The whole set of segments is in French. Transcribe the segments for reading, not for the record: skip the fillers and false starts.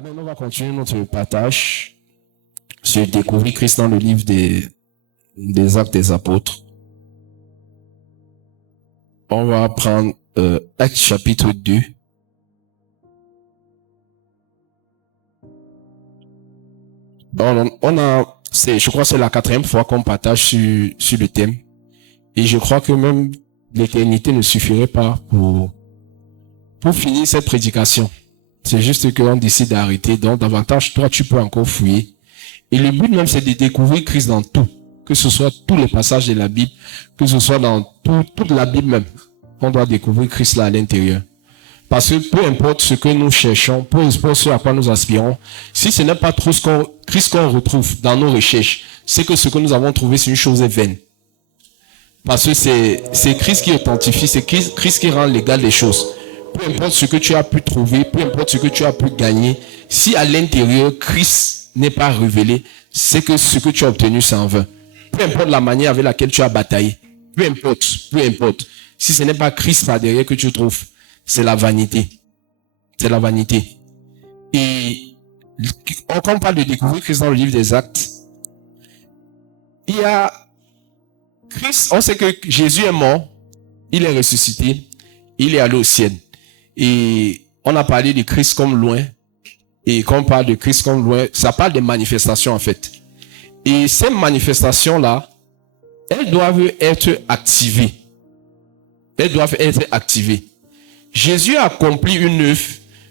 Amen. On va continuer notre partage sur découvrir Christ dans le livre des Actes des Apôtres. On va prendre Actes chapitre 2. Je crois que c'est la 4e fois qu'on partage sur le thème. Et je crois que même l'éternité ne suffirait pas pour finir cette prédication. C'est juste qu'on décide d'arrêter. Donc, davantage, toi, tu peux encore fouiller. Et le but même, c'est de découvrir Christ dans tout. Que ce soit tous les passages de la Bible, que ce soit dans toute la Bible même. On doit découvrir Christ là à l'intérieur. Parce que peu importe ce que nous cherchons, peu importe ce à quoi nous aspirons, si ce n'est pas trop Christ qu'on retrouve dans nos recherches, c'est que ce que nous avons trouvé, c'est une chose vaine. Parce que c'est Christ qui authentifie, c'est Christ qui rend légal les choses. Peu importe ce que tu as pu trouver, peu importe ce que tu as pu gagner, si à l'intérieur, Christ n'est pas révélé, c'est que ce que tu as obtenu, c'est en vain. Peu importe la manière avec laquelle tu as bataillé, peu importe. Si ce n'est pas Christ par derrière que tu trouves, c'est la vanité. C'est la vanité. Et quand on parle de découvrir Christ dans le livre des Actes, il y a Christ, on sait que Jésus est mort, il est ressuscité, il est allé au ciel. Et on a parlé de Christ comme loin. Et quand on parle de Christ comme loin, ça parle de manifestations en fait. Et ces manifestations-là, elles doivent être activées. Jésus a accompli une œuvre,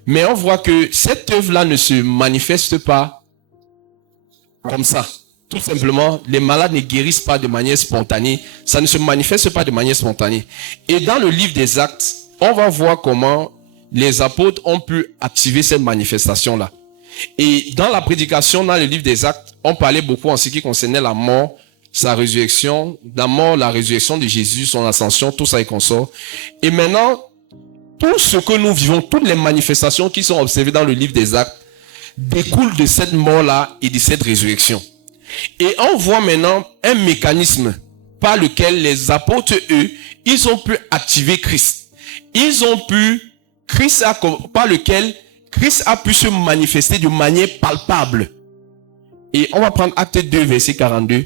mais on voit que cette œuvre-là ne se manifeste pas comme ça. Tout simplement, les malades ne guérissent pas de manière spontanée. Ça ne se manifeste pas de manière spontanée. Et dans le livre des Actes, on va voir comment les apôtres ont pu activer cette manifestation-là. Et dans la prédication, dans le livre des Actes, on parlait beaucoup en ce qui concernait la mort, sa résurrection, la résurrection de Jésus, son ascension, tout ça et consort. Et maintenant, tout ce que nous vivons, toutes les manifestations qui sont observées dans le livre des Actes, découlent de cette mort-là et de cette résurrection. Et on voit maintenant un mécanisme par lequel les apôtres, eux, ils ont pu activer Christ. Par lequel Christ a pu se manifester de manière palpable. Et on va prendre Acte 2, verset 42,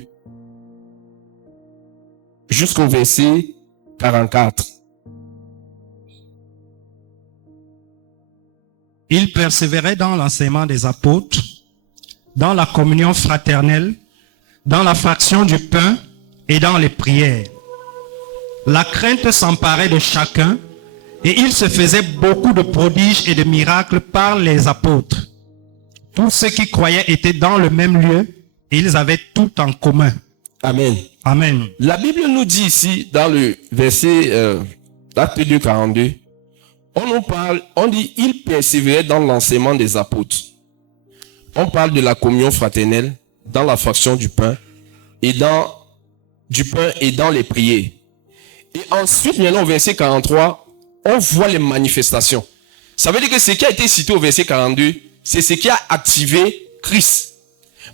jusqu'au verset 44. Il persévérait dans l'enseignement des apôtres, dans la communion fraternelle, dans la fraction du pain et dans les prières. La crainte s'emparait de chacun et il se faisait beaucoup de prodiges et de miracles par les apôtres. Tous ceux qui croyaient étaient dans le même lieu et ils avaient tout en commun. Amen. Amen. La Bible nous dit ici, dans le verset Acte 2, 42, on dit, il persévérait dans l'enseignement des apôtres. On parle de la communion fraternelle, dans la fraction du pain et dans les prières. Et ensuite, maintenant, au verset 43, on voit les manifestations. Ça veut dire que ce qui a été cité au verset 42, c'est ce qui a activé Christ.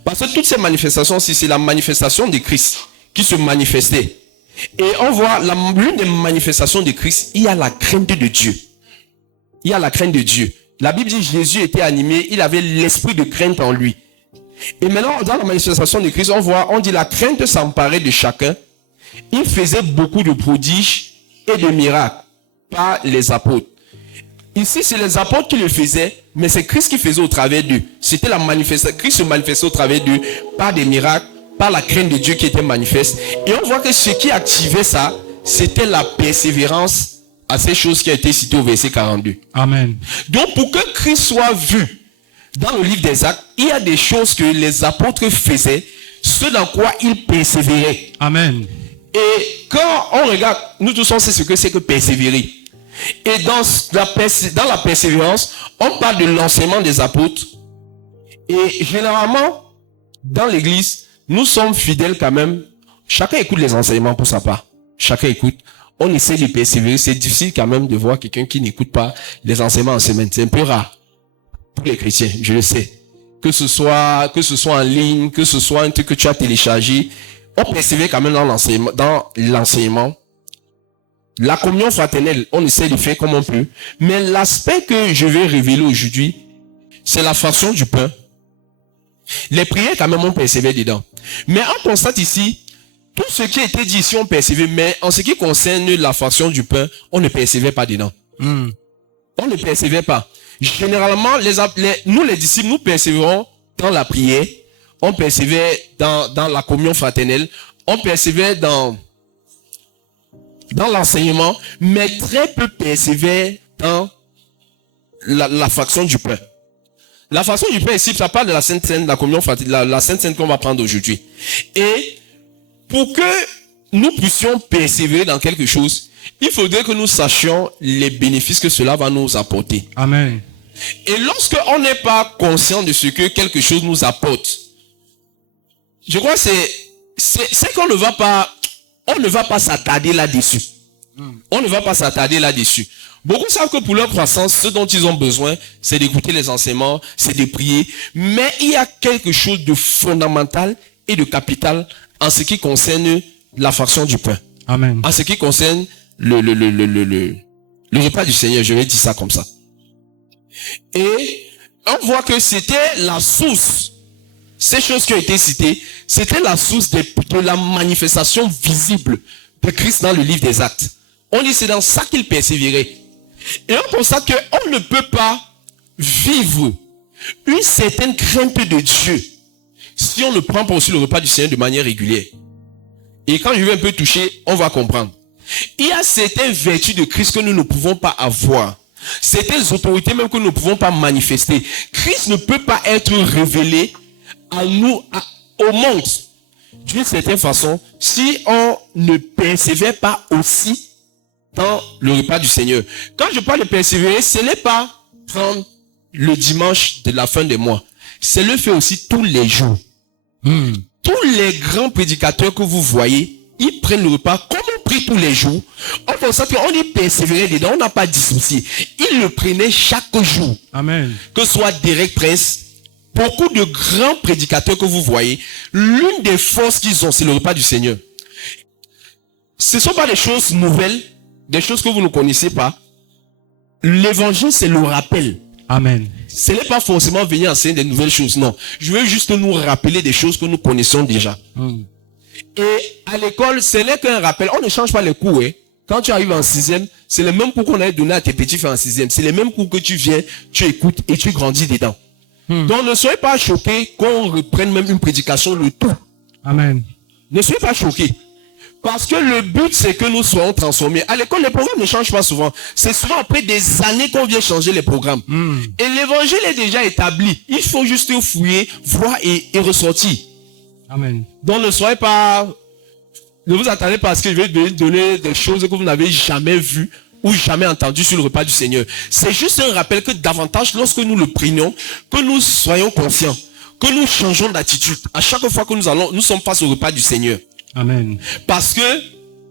Parce que toutes ces manifestations, c'est la manifestation de Christ qui se manifestait. Et on voit l'une des manifestations de Christ, il y a la crainte de Dieu. Il y a la crainte de Dieu. La Bible dit que Jésus était animé, il avait l'esprit de crainte en lui. Et maintenant, dans la manifestation de Christ, on dit la crainte s'emparait de chacun. Il faisait beaucoup de prodiges et de miracles par les apôtres. Ici, c'est les apôtres qui le faisaient, mais c'est Christ qui faisait au travers d'eux. C'était la manifestation. Christ se manifestait au travers d'eux par des miracles, par la crainte de Dieu qui était manifeste. Et on voit que ce qui activait ça, c'était la persévérance à ces choses qui a été citées au verset 42. Amen. Donc, pour que Christ soit vu dans le livre des Actes, il y a des choses que les apôtres faisaient, ce dans quoi ils persévéraient. Amen. Et quand on regarde, nous tous on sait ce que c'est que persévérer. Et dans la persévérance, on parle de l'enseignement des apôtres. Et généralement, dans l'église, nous sommes fidèles quand même. Chacun écoute les enseignements pour sa part. Chacun écoute. On essaie de persévérer. C'est difficile quand même de voir quelqu'un qui n'écoute pas les enseignements en semaine. C'est un peu rare pour les chrétiens, je le sais. Que ce soit en ligne, que ce soit un truc que tu as téléchargé, on persévère quand même dans l'enseignement. La communion fraternelle, on essaie de faire comme on peut. Mais l'aspect que je vais révéler aujourd'hui, c'est la fraction du pain. Les prières, quand même, on persévère dedans. Mais on constate ici, tout ce qui a été dit ici, on persévère, mais en ce qui concerne la fraction du pain, on ne persévère pas dedans. On ne persévère pas. Généralement, nous les disciples, nous persévérons dans la prière, on persévère dans la communion fraternelle, on persévère dans l'enseignement, mais très peu persévèrent dans la fraction du pain. La fraction du pain ici, ça parle de la Sainte Seine, la communion fraternelle, la Sainte Seine qu'on va prendre aujourd'hui. Et pour que nous puissions persévérer dans quelque chose, il faudrait que nous sachions les bénéfices que cela va nous apporter. Amen. Et lorsque on n'est pas conscient de ce que quelque chose nous apporte, je crois que c'est qu'on ne va pas s'attarder là-dessus. On ne va pas s'attarder là-dessus. Beaucoup savent que pour leur croissance, ce dont ils ont besoin, c'est d'écouter les enseignements, c'est de prier. Mais il y a quelque chose de fondamental et de capital en ce qui concerne la fraction du pain. Amen. En ce qui concerne le repas du Seigneur, je vais dire ça comme ça. Et on voit que c'était la source. Ces choses qui ont été citées, c'était la source de la manifestation visible de Christ dans le livre des Actes. On dit c'est dans ça qu'il persévérait. Et on constate qu'on ne peut pas vivre une certaine crainte de Dieu si on ne prend pas aussi le repas du Seigneur de manière régulière. Et quand je vais un peu toucher, on va comprendre. Il y a certaines vertus de Christ que nous ne pouvons pas avoir. Certaines autorités même que nous ne pouvons pas manifester. Christ ne peut pas être révélé à nous, au monde, d'une certaine façon, si on ne persévère pas aussi dans le repas du Seigneur. Quand je parle de persévérer, ce n'est pas prendre le dimanche de la fin du mois. C'est le fait aussi tous les jours. Tous les grands prédicateurs que vous voyez, ils prennent le repas comme on prie tous les jours. On constate qu'on y persévérait dedans, on n'a pas dissocié. Ils le prenaient chaque jour. Amen. Que ce soit Derek Prince, beaucoup de grands prédicateurs que vous voyez, l'une des forces qu'ils ont, c'est le repas du Seigneur. Ce ne sont pas des choses nouvelles, des choses que vous ne connaissez pas. L'évangile, c'est le rappel. Amen. Ce n'est pas forcément venir enseigner des nouvelles choses, non. Je veux juste nous rappeler des choses que nous connaissons déjà. Et à l'école, ce n'est qu'un rappel. On ne change pas les cours. Hein. Quand tu arrives en 6e, c'est les mêmes cours qu'on avait donné à tes petits frères en 6e. C'est les mêmes cours que tu viens, tu écoutes et tu grandis dedans. Donc ne soyez pas choqués qu'on reprenne même une prédication le tout. Amen. Ne soyez pas choqués. Parce que le but, c'est que nous soyons transformés. À l'école, les programmes ne changent pas souvent. C'est souvent après des années qu'on vient changer les programmes. Et l'évangile est déjà établi. Il faut juste fouiller, voir et ressortir. Amen. Donc ne soyez pas... Ne vous attendez pas à ce que je vais donner des choses que vous n'avez jamais vues ou jamais entendues sur le repas du Seigneur. C'est juste un rappel que davantage, lorsque nous le prenions, que nous soyons conscients, que nous changeons d'attitude. À chaque fois que nous sommes face au repas du Seigneur. Amen. Parce que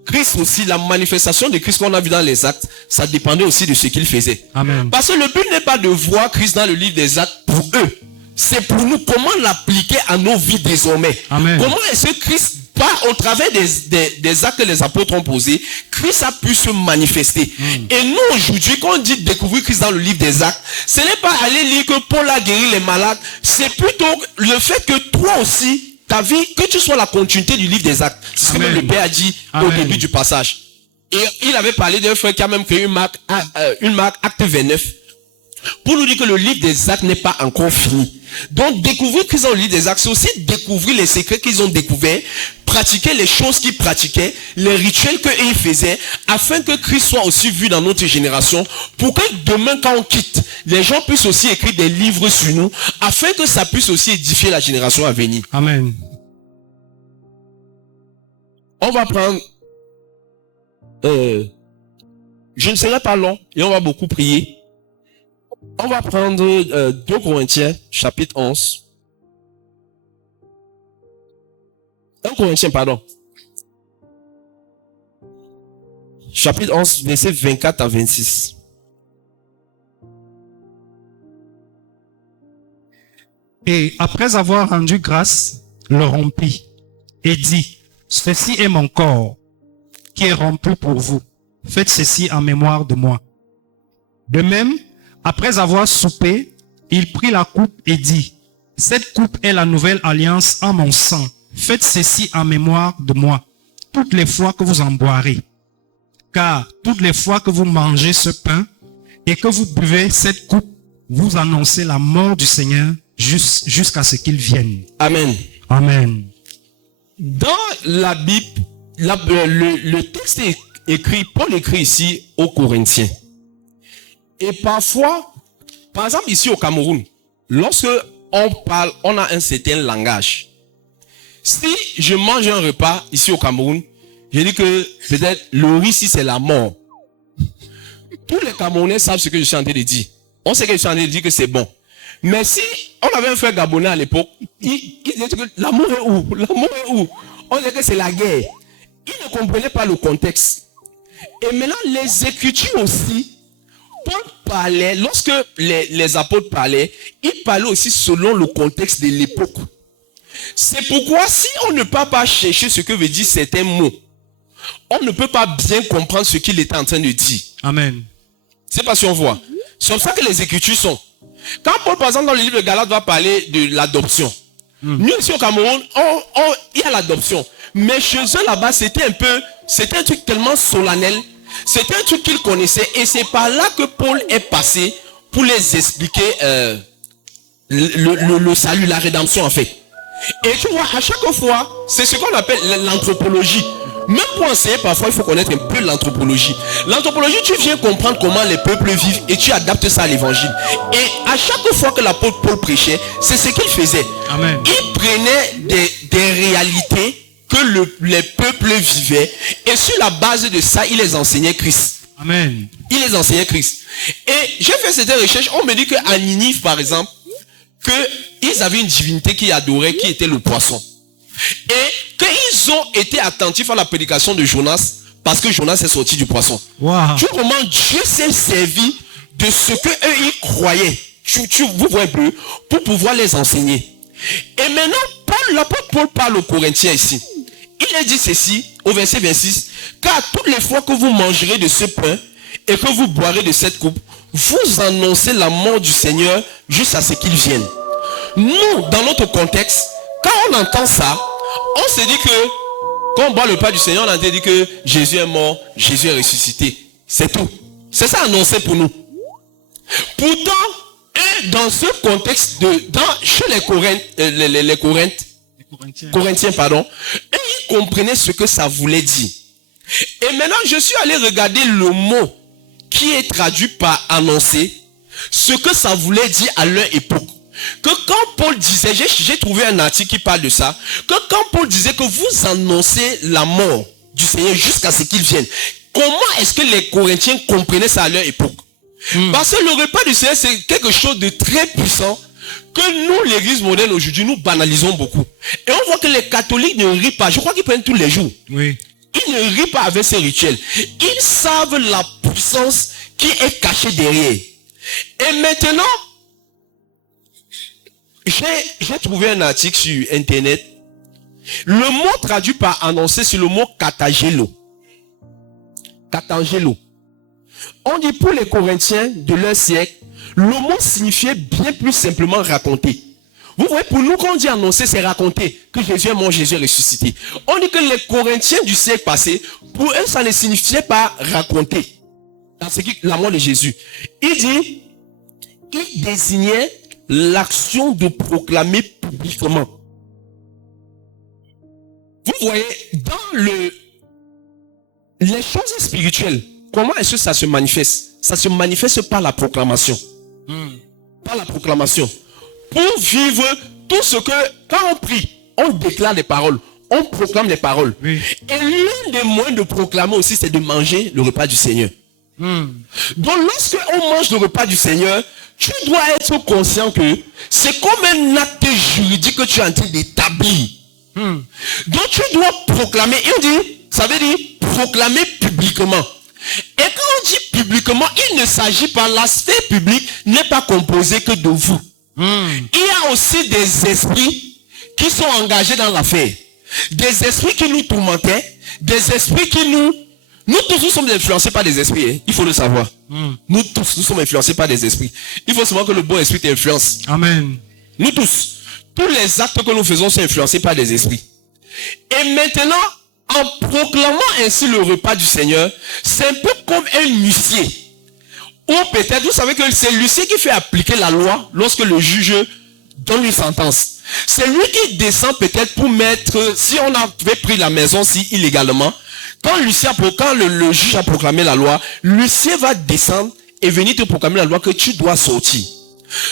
Christ aussi, la manifestation de Christ qu'on a vu dans les actes, ça dépendait aussi de ce qu'il faisait. Amen. Parce que le but n'est pas de voir Christ dans le livre des actes pour eux. C'est pour nous comment l'appliquer à nos vies désormais. Amen. Comment est-ce que Christ, au travers des actes que les apôtres ont posés, Christ a pu se manifester. Et nous aujourd'hui, quand on dit découvrir Christ dans le livre des actes, ce n'est pas aller lire que Paul a guéri les malades, c'est plutôt le fait que toi aussi, ta vie, que tu sois la continuité du livre des actes. C'est ce que même le Père a dit au début du passage. Et il avait parlé d'un frère qui a même créé une marque acte 29. Pour nous dire que le livre des actes n'est pas encore fini. Donc découvrir Christ dans le livre des actes, c'est aussi découvrir les secrets qu'ils ont découverts, pratiquer les choses qu'ils pratiquaient, les rituels qu'ils faisaient, afin que Christ soit aussi vu dans notre génération, pour que demain quand on quitte, les gens puissent aussi écrire des livres sur nous, afin que ça puisse aussi édifier la génération à venir. Amen. On va prendre, je ne serai pas long, et on va beaucoup prier. On va prendre 2 Corinthiens, chapitre 11. 1 Corinthiens, pardon. Chapitre 11, versets 24 à 26. Et après avoir rendu grâce, le rompit et dit, ceci est mon corps qui est rompu pour vous. Faites ceci en mémoire de moi. De même, après avoir soupé, il prit la coupe et dit, « Cette coupe est la nouvelle alliance en mon sang. Faites ceci en mémoire de moi, toutes les fois que vous en boirez. Car toutes les fois que vous mangez ce pain et que vous buvez cette coupe, vous annoncez la mort du Seigneur jusqu'à ce qu'il vienne. » Amen. Amen. Dans la Bible, le texte est écrit, Paul écrit ici aux Corinthiens. Et parfois, par exemple ici au Cameroun, lorsque on parle, on a un certain langage. Si je mange un repas ici au Cameroun, je dis que peut-être le riz ici c'est la mort. Tous les Camerounais savent ce que je suis en train de dire. On sait que je suis en train de dire que c'est bon. Mais si on avait un frère gabonais à l'époque, il disait que l'amour est où? L'amour est où? On disait que c'est la guerre. Il ne comprenait pas le contexte. Et maintenant, les Écritures aussi, Paul parlait, lorsque les apôtres parlaient, ils parlaient aussi selon le contexte de l'époque. C'est pourquoi si on ne peut pas chercher ce que veut dire certains mots, on ne peut pas bien comprendre ce qu'il était en train de dire. Amen. C'est pas si on voit. C'est comme ça que les Écritures sont. Quand Paul, par exemple, dans le livre de Galates, va parler de l'adoption. Nous, ici au Cameroun, il y a l'adoption. Mais chez eux, là-bas, c'était un truc tellement solennel. C'était un truc qu'ils connaissaient. Et c'est par là que Paul est passé pour les expliquer le salut, la rédemption, en fait. Et tu vois, à chaque fois, c'est ce qu'on appelle l'anthropologie. Même pour enseigner, parfois, il faut connaître un peu l'anthropologie. L'anthropologie, tu viens comprendre comment les peuples vivent et tu adaptes ça à l'évangile. Et à chaque fois que l'apôtre Paul prêchait, c'est ce qu'il faisait. Amen. Il prenait des réalités que les peuples vivaient et sur la base de ça, il les enseignait Christ. Amen. Il les enseignait Christ. Et j'ai fait cette recherche, on me dit qu'à Ninive, par exemple, qu'ils avaient une divinité qu'ils adoraient, qui était le poisson. Et qu'ils ont été attentifs à la prédication de Jonas, parce que Jonas est sorti du poisson. Wow. Tu vois comment Dieu s'est servi de ce qu'eux ils croyaient. Vous voyez peu, pour pouvoir les enseigner. Et maintenant, l'apôtre Paul parle aux Corinthiens ici. Il a dit ceci, au verset 26, car toutes les fois que vous mangerez de ce pain et que vous boirez de cette coupe, vous annoncez la mort du Seigneur jusqu'à ce qu'il vienne. Nous, dans notre contexte, quand on entend ça, on se dit que quand on boit le pain du Seigneur, on entend dire que Jésus est mort, Jésus est ressuscité. C'est tout. C'est ça annoncé pour nous. Pourtant, dans ce contexte, chez les Corinthiens, pardon, ils comprenaient ce que ça voulait dire. Et maintenant, je suis allé regarder le mot qui est traduit par annoncer, ce que ça voulait dire à leur époque. Que quand Paul disait, j'ai trouvé un article qui parle de ça, que quand Paul disait que vous annoncez la mort du Seigneur jusqu'à ce qu'il vienne, comment est-ce que les Corinthiens comprenaient ça à leur époque? Parce que le repas du Seigneur, c'est quelque chose de très puissant que nous, l'église moderne aujourd'hui, nous banalisons beaucoup. Et on voit que les catholiques ne rient pas. Je crois qu'ils prennent tous les jours. Oui. Ils ne rient pas avec ces rituels. Ils savent la puissance qui est cachée derrière. Et maintenant, j'ai trouvé un article sur Internet. Le mot traduit par annoncer, c'est le mot katangelo. Katangelo. On dit pour les Corinthiens de leur siècle, le mot signifiait bien plus simplement raconter. Vous voyez, pour nous, quand on dit annoncer, c'est raconter que Jésus est mort, Jésus est ressuscité. On dit que les Corinthiens du siècle passé, pour eux, ça ne signifiait pas raconter. Dans ce qui la mort de Jésus. Il désignait l'action de proclamer publiquement. Vous voyez, dans les choses spirituelles, comment est-ce que ça se manifeste? Ça se manifeste par la proclamation. Par la proclamation. Pour vivre tout ce que, quand on prie, on déclare les paroles, on proclame les paroles. Oui. Et l'un des moyens de proclamer aussi, c'est de manger le repas du Seigneur. Donc lorsque on mange le repas du Seigneur, tu dois être conscient que c'est comme un acte juridique que tu es en train d'établir. Donc tu dois proclamer. Et on dit, ça veut dire proclamer publiquement. Et quand on dit publiquement, il ne s'agit pas, la sphère publique n'est pas composée que de vous. Il y a aussi des esprits qui sont engagés dans l'affaire. Des esprits qui nous tourmentaient, des esprits qui Nous tous, nous sommes influencés par des esprits, hein. Il faut le savoir. Nous tous, nous sommes influencés par des esprits. Il faut savoir que le bon esprit t'influence. Amen. Nous tous, tous les actes que nous faisons sont influencés par des esprits. Et maintenant, en proclamant ainsi le repas du Seigneur, c'est un peu comme un huissier. Ou peut-être, vous savez que c'est l'huissier qui fait appliquer la loi lorsque le juge donne une sentence. C'est lui qui descend peut-être pour mettre, si on avait pris la maison si illégalement, quand le juge a proclamé la loi, l'huissier va descendre et venir te proclamer la loi que tu dois sortir.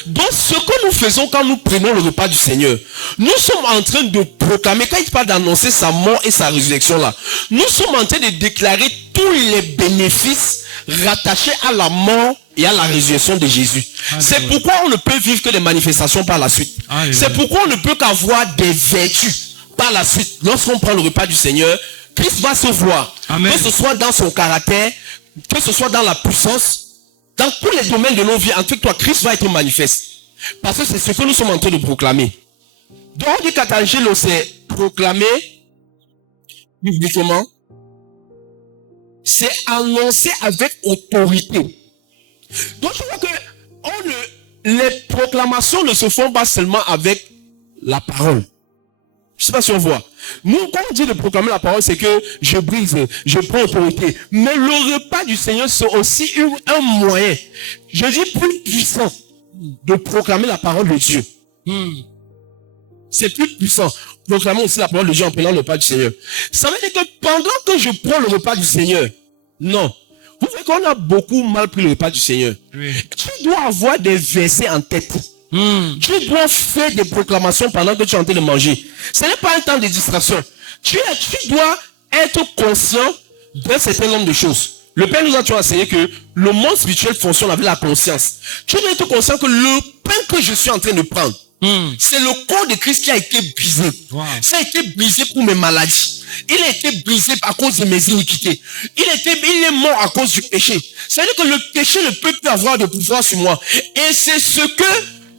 Donc ce que nous faisons quand nous prenons le repas du Seigneur, nous sommes en train de proclamer, quand il parle d'annoncer sa mort et sa résurrection là, nous sommes en train de déclarer tous les bénéfices rattachés à la mort et à la résurrection de Jésus. C'est pourquoi on ne peut vivre que des manifestations par la suite. C'est pourquoi on ne peut qu'avoir des vertus par la suite. Lorsqu'on prend le repas du Seigneur, Christ va se voir. Amen. Que ce soit dans son caractère, que ce soit dans la puissance, dans tous les domaines de nos vies, en fait, toi, Christ va être manifeste. Parce que c'est ce que nous sommes en train de proclamer. Donc, on dit qu'Atangelo, c'est proclamer publiquement, c'est annoncer avec autorité. Donc, je vois que les proclamations ne se font pas seulement avec la parole. Je ne sais pas si on voit. Nous, quand on dit de proclamer la parole, c'est que je brise, je prends autorité. Mais le repas du Seigneur, c'est aussi un moyen, je dis plus puissant, de proclamer la parole de Dieu. C'est plus puissant. Proclamer aussi la parole de Dieu en prenant le repas du Seigneur. Ça veut dire que pendant que je prends le repas du Seigneur, non. Vous voyez qu'on a beaucoup mal pris le repas du Seigneur. Oui. Tu dois avoir des versets en tête. Tu dois faire des proclamations pendant que tu es en train de manger. Ce n'est pas un temps de distraction. Tu dois être conscient d'un certain nombre de choses. Le Père nous a toujours enseigné que le monde spirituel fonctionne avec la conscience. Tu dois être conscient que le pain que je suis en train de prendre, c'est le corps de Christ qui a été brisé. Wow. Ça a été brisé pour mes maladies. Il a été brisé à cause de mes iniquités. Il est mort à cause du péché. C'est-à-dire que le péché ne peut plus avoir de pouvoir sur moi. Et c'est ce que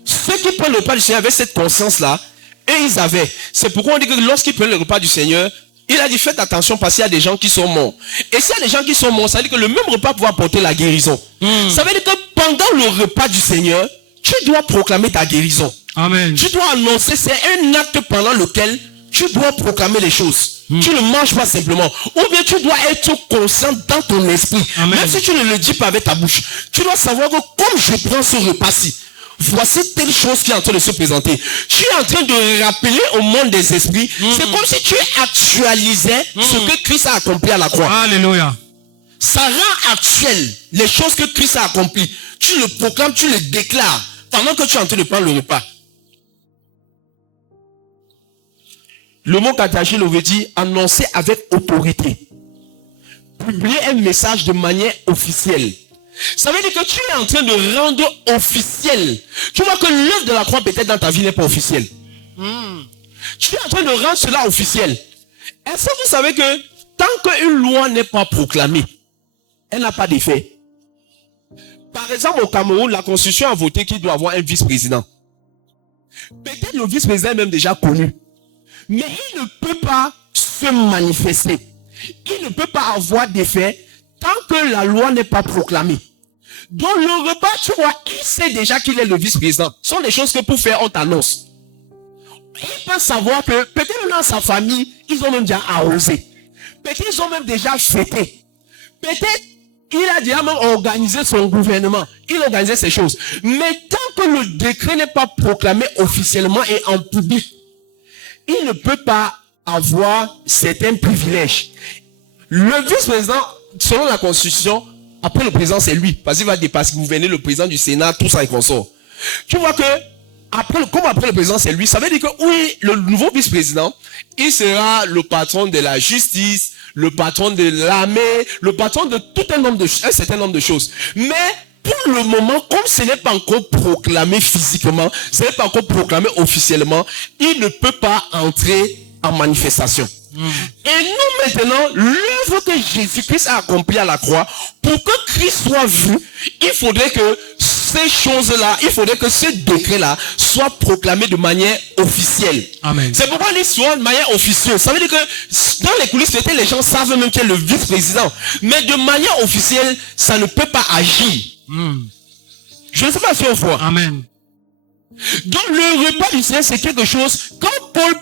ceux qui prennent le repas du Seigneur avec cette conscience-là, et ils avaient. C'est pourquoi on dit que lorsqu'ils prennent le repas du Seigneur, il a dit faites attention parce qu'il y a des gens qui sont morts. Et s'il y a des gens qui sont morts, ça veut dire que le même repas peut apporter la guérison. Ça veut dire que pendant le repas du Seigneur, tu dois proclamer ta guérison. Amen. Tu dois annoncer, c'est un acte pendant lequel tu dois proclamer les choses. Tu ne manges pas simplement. Ou bien tu dois être conscient dans ton esprit. Amen. Même si tu ne le dis pas avec ta bouche. Tu dois savoir que comme je prends ce repas-ci, voici telle chose qui est en train de se présenter. Tu es en train de rappeler au monde des esprits. C'est comme si tu actualisais ce que Christ a accompli à la croix. Alléluia. Ça rend actuel les choses que Christ a accomplies. Tu le proclames, tu le déclares pendant que tu es en train de prendre le repas. Le mot katagilo veut dire annoncer avec autorité. Publier un message de manière officielle. Ça veut dire que tu es en train de rendre officiel. Tu vois que l'œuvre de la croix peut-être dans ta vie n'est pas officielle. Tu es en train de rendre cela officiel. Est-ce que vous savez que tant qu'une loi n'est pas proclamée, elle n'a pas d'effet? Par exemple, au Cameroun, la Constitution a voté qu'il doit avoir un vice-président. Peut-être le vice-président est même déjà connu. Mais il ne peut pas se manifester. Il ne peut pas avoir d'effet tant que la loi n'est pas proclamée. Donc le repas, tu vois, il sait déjà qu'il est le vice-président. Ce sont des choses que pour faire, on t'annonce. Il peut savoir que peut-être dans sa famille, ils ont même déjà arrosé. Peut-être ils ont même déjà fêté. Peut-être il a déjà même organisé son gouvernement. Il organisait ces choses. Mais tant que le décret n'est pas proclamé officiellement et en public, il ne peut pas avoir certains privilèges. Le vice-président, selon la Constitution, après le président, c'est lui. Parce qu'il va dépasser, gouverner le président du Sénat, tout ça et consort. Tu vois que, comme après le président, c'est lui, ça veut dire que oui, le nouveau vice-président, il sera le patron de la justice, le patron de l'armée, le patron de un certain nombre de choses. Mais, pour le moment, comme ce n'est pas encore proclamé physiquement, ce n'est pas encore proclamé officiellement, il ne peut pas entrer en manifestation. Et nous maintenant, l'œuvre que Jésus-Christ a accomplie à la croix, pour que Christ soit vu, il faudrait que ces choses-là, il faudrait que ce décret-là soit proclamé de manière officielle. Amen. C'est pourquoi on dit souvent de manière officieuse. Ça veut dire que dans les coulisses, peut-être les gens savent même qu'il y a le vice-président. Mais de manière officielle, ça ne peut pas agir. Je ne sais pas si on voit. Amen. Donc le repas du Seigneur, c'est quelque chose, quand Paul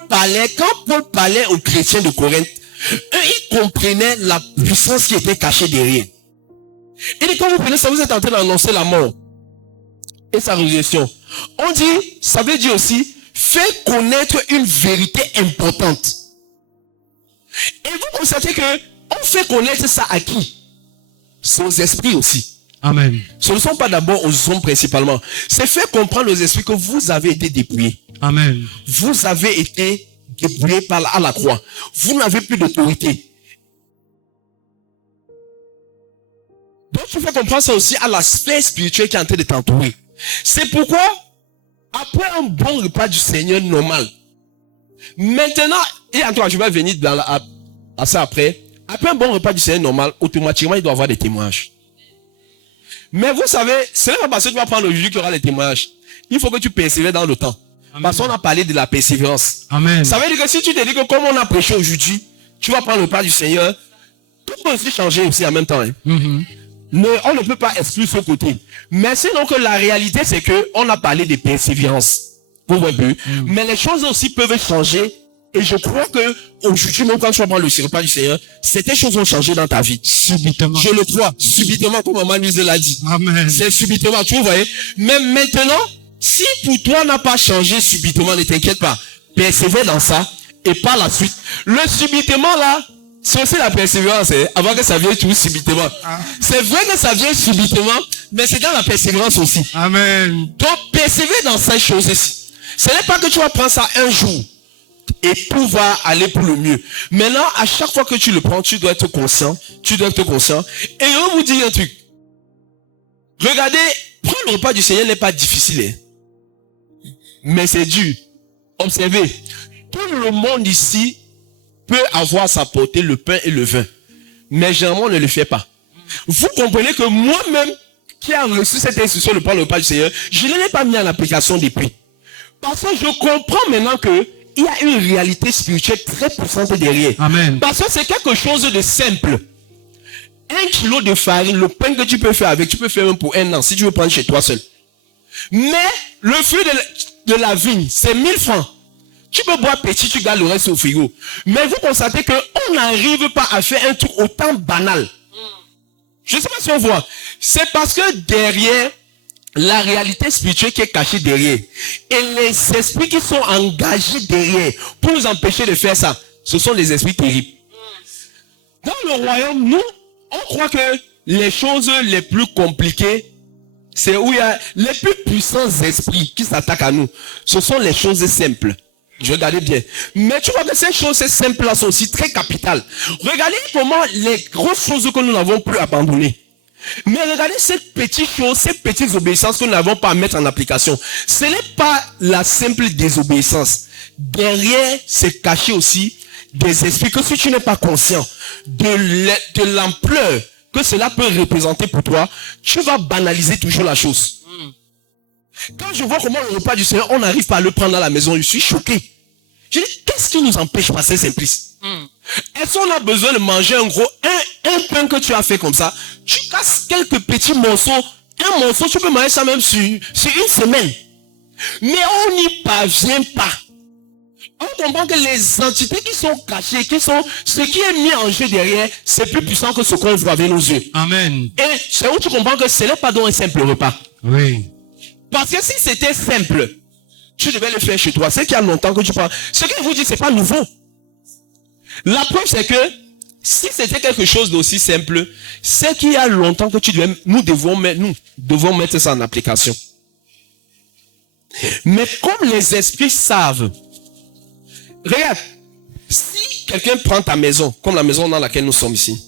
parlait aux chrétiens de Corinthe, eux, ils comprenaient la puissance qui était cachée derrière. Et quand vous prenez ça, vous êtes en train d'annoncer la mort et sa résurrection. On dit, ça veut dire aussi, faire connaître une vérité importante. Et vous constatez que on fait connaître ça à qui? C'est aux esprits aussi. Amen. Ce ne sont pas d'abord aux hommes principalement. C'est faire comprendre aux esprits que vous avez été dépouillés. Amen. Vous avez été dépouillés à la croix. Vous n'avez plus d'autorité. Donc tu fais comprendre ça aussi à l'aspect spirituel qui est en train de t'entourer. C'est pourquoi, après un bon repas du Seigneur normal, maintenant, et en toi, je vais venir à ça après. Après un bon repas du Seigneur normal, automatiquement, il doit y avoir des témoignages. Mais vous savez, ce n'est pas parce que tu vas prendre le jus qu'il y aura les témoignages. Il faut que tu persévères dans le temps. Amen. Parce qu'on a parlé de la persévérance. Amen. Ça veut dire que si tu te dis que comme on a prêché aujourd'hui, tu vas prendre le repas du Seigneur, tout peut aussi changer aussi en même temps. Hein. Mais on ne peut pas exclure ce côté. Mais sinon que la réalité, c'est que on a parlé de persévérance. Pour un peu. Mais les choses aussi peuvent changer. Et je crois que aujourd'hui, même quand tu vas prendre le repas du Seigneur, certaines choses vont changer dans ta vie. Subitement. Je le crois. Subitement, comme maman Louise l'a dit. Amen. C'est subitement, tu vois. Mais maintenant, si pour toi n'a pas changé subitement, ne t'inquiète pas. Persévère dans ça. Et par la suite, le subitement là, c'est aussi la persévérance, hein, avant que ça vienne tout subitement. C'est vrai que ça vient subitement, mais c'est dans la persévérance aussi. Amen. Donc, persévère dans ces choses-ci. Ce n'est pas que tu vas prendre ça un jour et tout va aller pour le mieux. Maintenant, à chaque fois que tu le prends, tu dois être conscient. Tu dois être conscient. Et on vous dit un truc. Regardez, prendre le repas du Seigneur n'est pas difficile. Hein. Mais c'est dur. Observez. Tout le monde ici peut avoir à sa portée le pain et le vin. Mais généralement, on ne le fait pas. Vous comprenez que moi-même, qui a reçu cette instruction de prendre le repas du Seigneur, je ne l'ai pas mis en application depuis. Parce que je comprends maintenant que il y a une réalité spirituelle très puissante derrière. Amen. Parce que c'est quelque chose de simple. 1 kilo de farine, le pain que tu peux faire avec, tu peux faire même pour 1 an, si tu veux prendre chez toi seul. Mais le fruit de la vigne, c'est 1000 francs. Tu peux boire petit, tu gardes le reste au frigo. Mais vous constatez qu'on n'arrive pas à faire un truc autant banal. Je ne sais pas si on voit. C'est parce que derrière, la réalité spirituelle qui est cachée derrière, et les esprits qui sont engagés derrière, pour nous empêcher de faire ça, ce sont les esprits terribles. Dans le royaume, nous, on croit que les choses les plus compliquées, c'est où il y a les plus puissants esprits qui s'attaquent à nous. Ce sont les choses simples. Je regardais bien. Mais tu vois que ces choses simples-là sont aussi très capitales. Regardez comment les grosses choses que nous n'avons plus abandonnées. Mais regardez ces petites choses, ces petites obéissances que nous n'avons pas à mettre en application. Ce n'est pas la simple désobéissance. Derrière, c'est caché aussi des esprits que si tu n'es pas conscient de l'ampleur que cela peut représenter pour toi, tu vas banaliser toujours la chose. Quand je vois comment le repas du Seigneur, on n'arrive pas à le prendre à la maison, je suis choqué. Je dis, qu'est-ce qui nous empêche de passer simplice? Est-ce qu'on a besoin de manger un pain que tu as fait comme ça? Tu casses quelques petits morceaux. Un morceau, tu peux manger ça même sur une semaine. Mais on n'y parvient pas. On comprend que les entités qui sont cachées, ce qui est mis en jeu derrière, c'est plus puissant que ce qu'on voit avec nos yeux. Amen. Et c'est où tu comprends que ce n'est pas donc un simple repas. Oui. Parce que si c'était simple, tu devais le faire chez toi. C'est qu'il y a longtemps que tu parles. Ce que je vous dis, c'est pas nouveau. La preuve, c'est que si c'était quelque chose d'aussi simple, c'est qu'il y a longtemps que nous devons mettre ça en application. Mais comme les esprits savent, regarde, si quelqu'un prend ta maison, comme la maison dans laquelle nous sommes ici,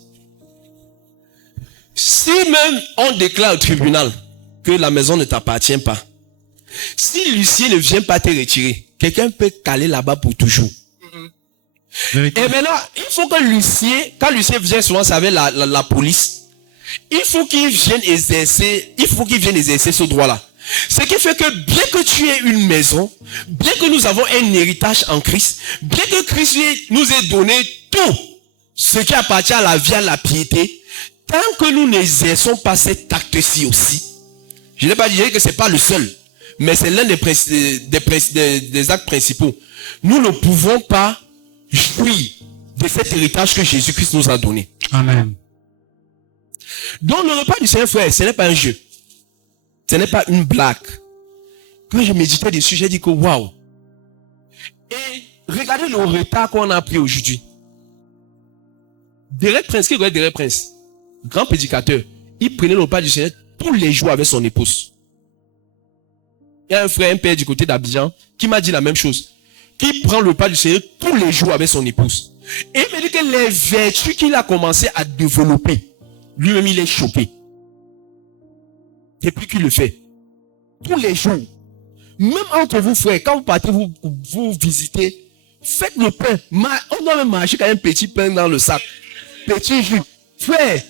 si même on déclare au tribunal que la maison ne t'appartient pas, si l'huissier ne vient pas te retirer, quelqu'un peut caler là-bas pour toujours. Et maintenant, il faut que l'huissier, quand l'huissier vient souvent, c'est avec la police, il faut qu'ils viennent exercer ce droit-là. Ce qui fait que bien que tu aies une maison, bien que nous avons un héritage en Christ, bien que Christ nous ait donné tout ce qui appartient à la vie, à la piété, tant que nous n'exerçons pas cet acte-ci aussi, je n'ai pas dit que c'est pas le seul, mais c'est l'un des actes principaux. Nous ne pouvons pas jouir de cet héritage que Jésus-Christ nous a donné. Amen. Donc le repas du Seigneur, frère, ce n'est pas un jeu. Ce n'est pas une blague. Quand je méditais dessus, j'ai dit que waouh. Et regardez le retard qu'on a pris aujourd'hui. Derek Prince, qui est Derek Prince? Grand prédicateur. Il prenait le repas du Seigneur tous les jours avec son épouse. Il y a un frère, un père du côté d'Abidjan, qui m'a dit la même chose. Qui prend le repas du Seigneur tous les jours avec son épouse. Et il me dit que les vertus qu'il a commencé à développer, lui-même il est choqué. Depuis qu'il le fait. Tous les jours. Même entre vous, frères, quand vous partez, vous visitez, faites le pain. On doit même marcher avec un petit pain dans le sac. Petit jus. Frère,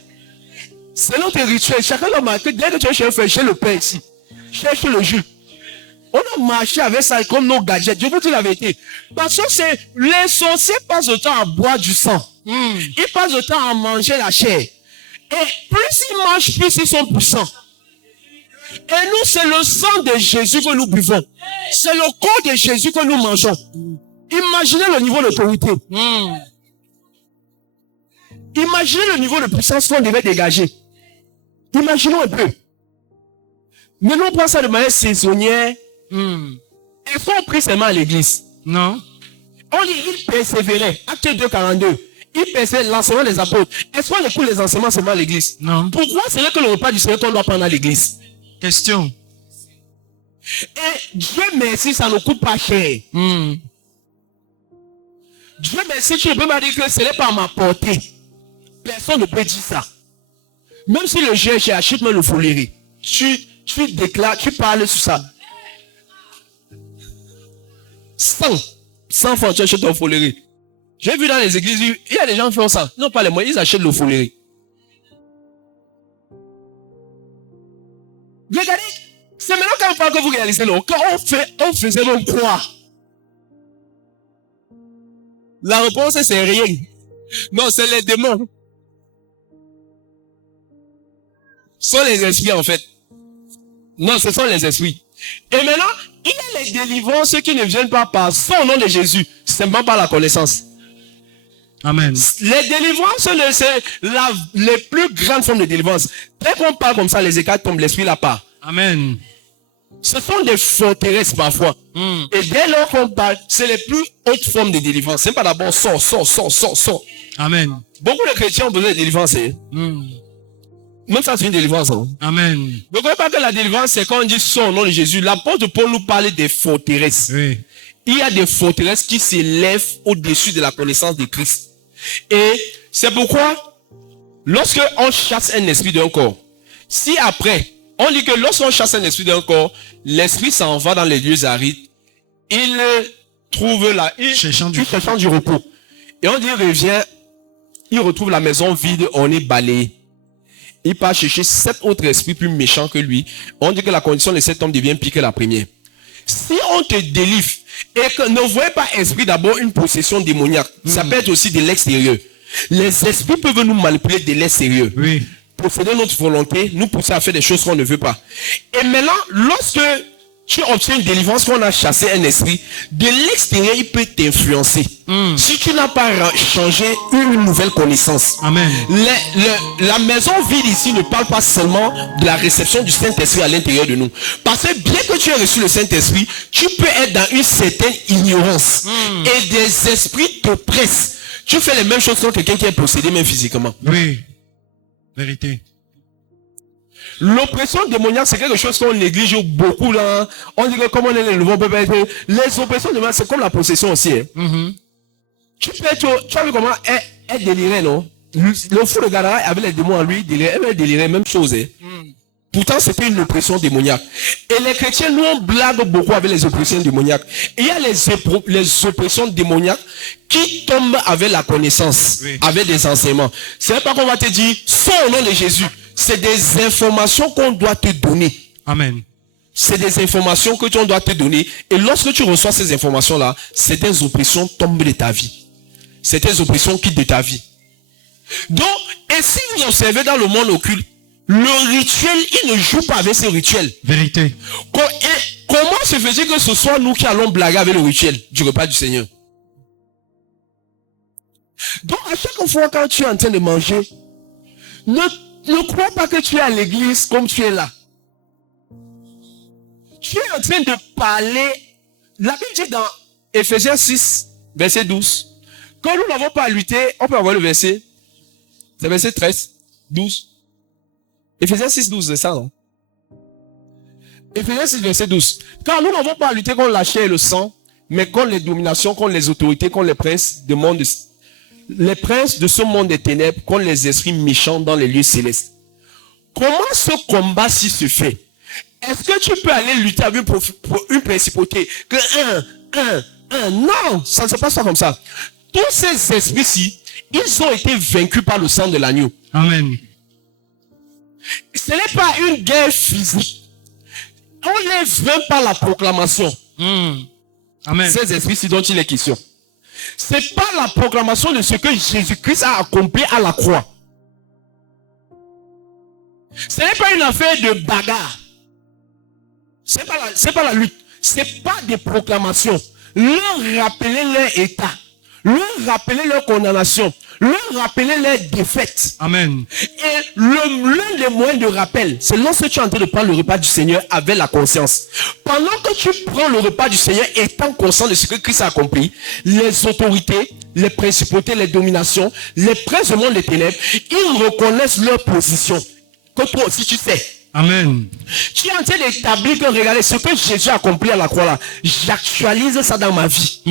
c'est notre rituel. Chacun doit marquer. Dès que tu es chez un frère, cherche le pain ici. Cherche le jus. On a marché avec ça comme nos gadgets. Je vous dis la vérité. Parce que les sorciers passent le temps à boire du sang. Ils passent le temps à manger la chair. Et plus ils mangent, plus ils sont puissants. Et nous, c'est le sang de Jésus que nous buvons. C'est le corps de Jésus que nous mangeons. Imaginez le niveau d'autorité. Imaginez le niveau de puissance qu'on devait dégager. Imaginons un peu. Mais nous, on prend ça de manière saisonnière. Il faut prier seulement à l'église. Non. On dit, il persévérait. Acte 2, 42. Il persévérait l'enseignement des apôtres. Est-ce qu'on écoute les enseignements seulement à l'église? Non. Pourquoi c'est là que le repas du Seigneur qu'on doit prendre à l'église? Question. Et Dieu merci, ça ne coûte pas cher. Dieu merci, tu ne peux pas dire que ce n'est pas à ma portée. Personne ne peut dire ça. Même si le Dieu cher, achète-moi le folerie. Tu déclares, tu parles sur ça. 100 francs, tu achètes ton folerie. J'ai vu dans les églises, il y a des gens qui font ça. Non, pas les moyens, ils achètent le folerie. Regardez, c'est maintenant qu'on parle que vous réalisez, non? Quand on faisait même croire. La réponse, c'est rien. Non, c'est les démons. Ce sont les esprits, en fait. Non, ce sont les esprits. Et maintenant, il y a les délivrances qui ne viennent pas par son nom de Jésus, simplement par la connaissance. Amen. Les délivrances, c'est les plus grandes formes de délivrance. Dès qu'on parle comme ça, les écarts tombent, l'esprit la part. Amen. Ce sont des forteresses parfois. Et dès lors qu'on parle, c'est les plus hautes formes de délivrance. C'est pas d'abord sort. Amen. Beaucoup de chrétiens ont besoin de délivrance. Même ça, c'est une délivrance. Amen. Vous ne voyez pas que la délivrance, c'est quand on dit son nom de Jésus. L'apôtre Paul nous parle des forteresses. Oui. Il y a des forteresses qui s'élèvent au-dessus de la connaissance de Christ. Et c'est pourquoi, lorsque on chasse un esprit d'un corps, si après, on dit que lorsqu'on chasse un esprit d'un corps, l'esprit s'en va dans les lieux arides, il trouve cherchant du repos. Et on dit, il revient, il retrouve la maison vide, on est balayé. Il part chercher 7 autres esprits plus méchants que lui. On dit que la condition de cet homme devient pire que la première. Si on te délivre, et que ne voyez pas esprit d'abord une possession démoniaque, ça peut être aussi de l'extérieur. Les esprits peuvent nous manipuler de l'extérieur. Oui. Posséder notre volonté, nous pousser à faire des choses qu'on ne veut pas. Et maintenant, lorsque tu obtiens une délivrance, qu'on a chassé un esprit, de l'extérieur, il peut t'influencer. Si tu n'as pas changé une nouvelle connaissance. Amen. La maison vide ici ne parle pas seulement de la réception du Saint-Esprit à l'intérieur de nous. Parce que bien que tu aies reçu le Saint-Esprit, tu peux être dans une certaine ignorance. Et des esprits te pressent. Tu fais les mêmes choses que quelqu'un qui est possédé même physiquement. Oui. Vérité. L'oppression démoniaque, c'est quelque chose qu'on néglige beaucoup là. On dit que comme on est le nouveau bébé, les oppressions démoniaques, c'est comme la possession aussi. Tu as vu comment elle délirait, non? Le fou de Gadara avec les démons en lui, elle délirait, même chose. Pourtant, c'était une oppression démoniaque. Et les chrétiens, nous, on blague beaucoup avec les oppressions démoniaques. Et il y a les oppressions démoniaques qui tombent avec la connaissance, avec des enseignements. C'est pas qu'on va te dire, sans au nom de Jésus. c'est des informations qu'on doit te donner. Amen. C'est des informations que on doit te donner. Et lorsque tu reçois ces informations-là, certaines oppressions tombent de ta vie. Certaines oppressions quittent de ta vie. Donc, et si vous observez dans le monde occulte, le rituel, il ne joue pas avec ce rituel. Vérité. Comment se fait-il que ce soit nous qui allons blaguer avec le rituel du repas du Seigneur? Donc, à chaque fois quand tu es en train de manger, ne crois pas que tu es à l'église comme tu es là. Tu es en train de parler. La Bible dit dans Ephésiens 6, verset 12, quand nous n'avons pas à lutter, on peut avoir le verset. C'est verset 13, 12. Ephésiens 6, 12, c'est ça, non? Ephésiens 6, verset 12. Car nous n'avons pas à lutter contre la chair et le sang, mais contre les dominations, contre les autorités, contre les princes du monde, les princes de ce monde des ténèbres, contre les esprits méchants dans les lieux célestes. Comment ce combat-ci se fait? Est-ce que tu peux aller lutter avec une principauté? Non, ça ne se passe pas comme ça. Tous ces esprits-ci, ils ont été vaincus par le sang de l'agneau. Amen. Ce n'est pas une guerre physique. On les vainc par la proclamation. Amen. Ces esprits-ci dont il est question. C'est pas la proclamation de ce que Jésus-Christ a accompli à la croix. Ce n'est pas une affaire de bagarre. C'est pas la lutte. C'est pas des proclamations. Leur rappeler leur état. Leur rappeler leur condamnation. Leur rappeler leur défaite. Amen. Et l'un des moyens de rappel, c'est lorsque tu es en train de prendre le repas du Seigneur avec la conscience. Pendant que tu prends le repas du Seigneur étant conscient de ce que Christ a accompli, les autorités, les principautés, les dominations, les princes du monde des ténèbres, ils reconnaissent leur position. Que toi aussi tu sais. Amen. Tu es en train d'établir que regardez ce que Jésus a accompli à la croix là. J'actualise ça dans ma vie.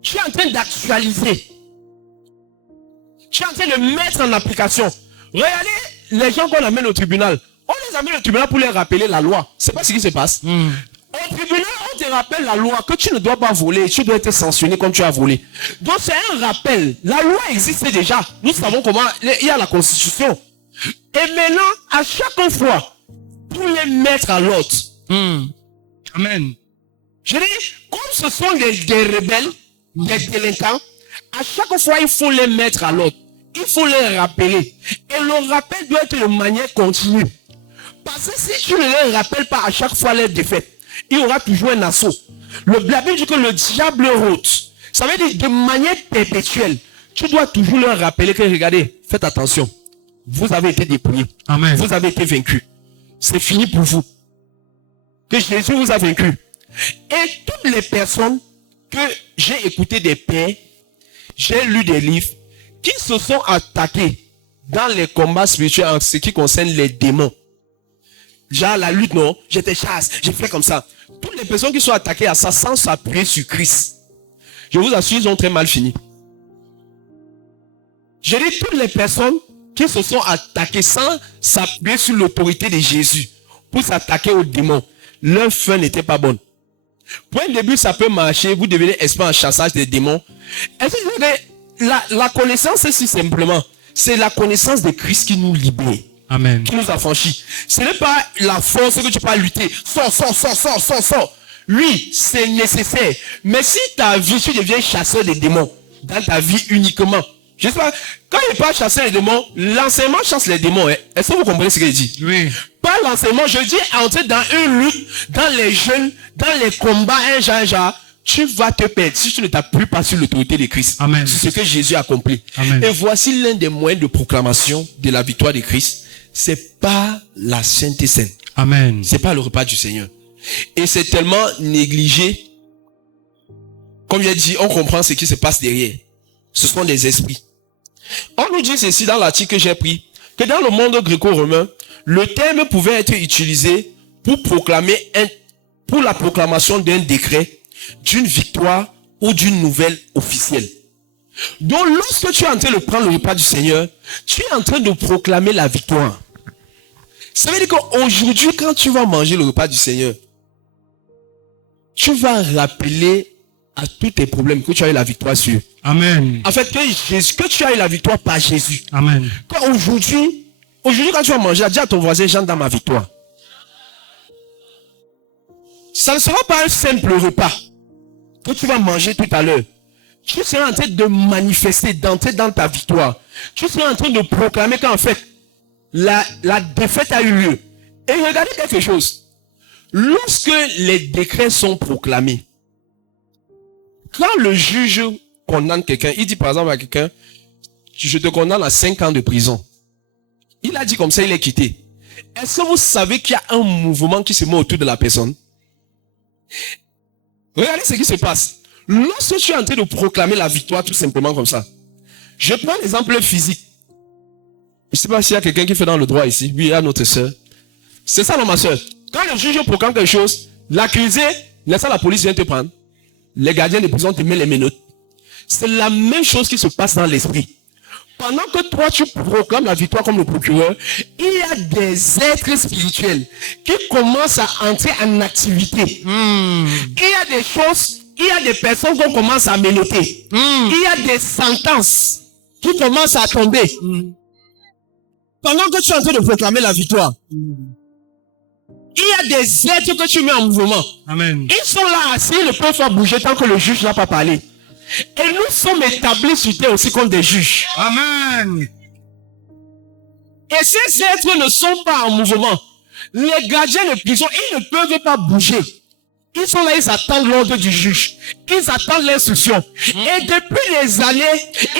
Tu es en train d'actualiser. Tu es en train de mettre en application. Regardez les gens qu'on amène au tribunal. On les amène au tribunal pour leur rappeler la loi. C'est pas ce qui se passe. Au tribunal, on te rappelle la loi que tu ne dois pas voler. Tu dois être sanctionné comme tu as volé. Donc c'est un rappel. La loi existe déjà. Nous savons comment il y a la constitution. Et maintenant, à chaque fois, pour les mettre à l'ordre. Amen. Je dis, comme ce sont des rebelles, des délinquants, à chaque fois, il faut les mettre à l'ordre. Il faut les rappeler. Et le rappel doit être de manière continue. Parce que si tu ne les rappelles pas à chaque fois les défaites, il y aura toujours un assaut. La Bible dit que le diable rôde. Ça veut dire de manière perpétuelle. Tu dois toujours leur rappeler que, regardez, faites attention. Vous avez été dépouillés. Amen. Vous avez été vaincus. C'est fini pour vous. Que Jésus vous a vaincu. Et toutes les personnes que j'ai écouté des pères, j'ai lu des livres, qui se sont attaqués dans les combats spirituels en ce qui concerne les démons. Genre la lutte, non, j'étais chasse, j'ai fait comme ça. Toutes les personnes qui sont attaquées à ça sans s'appuyer sur Christ, je vous assure, ils ont très mal fini. Je dis toutes les personnes qui se sont attaquées sans s'appuyer sur l'autorité de Jésus pour s'attaquer aux démons, leur fin n'était pas bonne. Pour un début, ça peut marcher, vous devenez expert en chassage des démons. Est-ce que la connaissance, c'est si simplement, c'est la connaissance de Christ qui nous libère. Amen. Qui nous affranchit. Ce n'est pas la force que tu peux lutter. Sors. Oui, c'est nécessaire. Mais si ta vie, tu deviens chasseur des démons, dans ta vie uniquement, je sais pas, quand il parle chasser les démons, l'enseignement chasse les démons. Est-ce que vous comprenez ce qu'il dit? Oui. Pas l'enseignement, je dis entrer dans une lutte, dans les jeunes, dans les combats, tu vas te perdre si tu ne t'appuies pas sur l'autorité de Christ. Amen. C'est ce que Jésus a accompli. Amen. Et voici l'un des moyens de proclamation de la victoire de Christ. C'est pas la Sainte Seine. Amen. C'est pas le repas du Seigneur. Et c'est tellement négligé. Comme j'ai dit, on comprend ce qui se passe derrière. Ce sont des esprits. On nous dit ceci dans l'article que j'ai pris, que dans le monde gréco-romain, le terme pouvait être utilisé pour pour la proclamation d'un décret, d'une victoire ou d'une nouvelle officielle. Donc lorsque tu es en train de prendre le repas du Seigneur, tu es en train de proclamer la victoire. Ça veut dire qu'aujourd'hui, quand tu vas manger le repas du Seigneur, tu vas rappeler à tous tes problèmes, que tu as eu la victoire sur. Amen. En fait, que tu as eu la victoire par Jésus. Amen. Aujourd'hui, quand tu vas manger, dis à ton voisin, j'entre dans ma victoire. Ça ne sera pas un simple repas que tu vas manger tout à l'heure. Tu seras en train de manifester, d'entrer dans ta victoire. Tu seras en train de proclamer qu'en fait, la défaite a eu lieu. Et regardez quelque chose. Lorsque les décrets sont proclamés, quand le juge condamne quelqu'un, il dit par exemple à quelqu'un, je te condamne à 5 ans de prison. Il a dit comme ça, il est quitté. Est-ce que vous savez qu'il y a un mouvement qui se met autour de la personne? Regardez ce qui se passe. Lorsque tu es en train de proclamer la victoire tout simplement comme ça. Je prends l'exemple physique. Je ne sais pas s'il y a quelqu'un qui fait dans le droit ici. Oui, il y a notre soeur. C'est ça, non, ma soeur. Quand le juge proclame quelque chose, l'accusé, laisse la police vient te prendre. Les gardiens de prison te mettent les menottes. C'est la même chose qui se passe dans l'esprit. Pendant que toi, tu proclames la victoire comme le procureur, il y a des êtres spirituels qui commencent à entrer en activité. Il y a des choses, il y a des personnes qu'on commence à menotter. Il y a des sentences qui commencent à tomber. Pendant que tu es en train de proclamer la victoire, il y a des êtres que tu mets en mouvement. Amen. Ils sont là assis, ils ne peuvent pas bouger tant que le juge n'a pas parlé. Et nous sommes établis sur terre aussi comme des juges. Amen. Et ces êtres ne sont pas en mouvement. Les gardiens de prison, ils ne peuvent pas bouger. Ils sont là, ils attendent l'ordre du juge. Ils attendent l'instruction. Et depuis des années,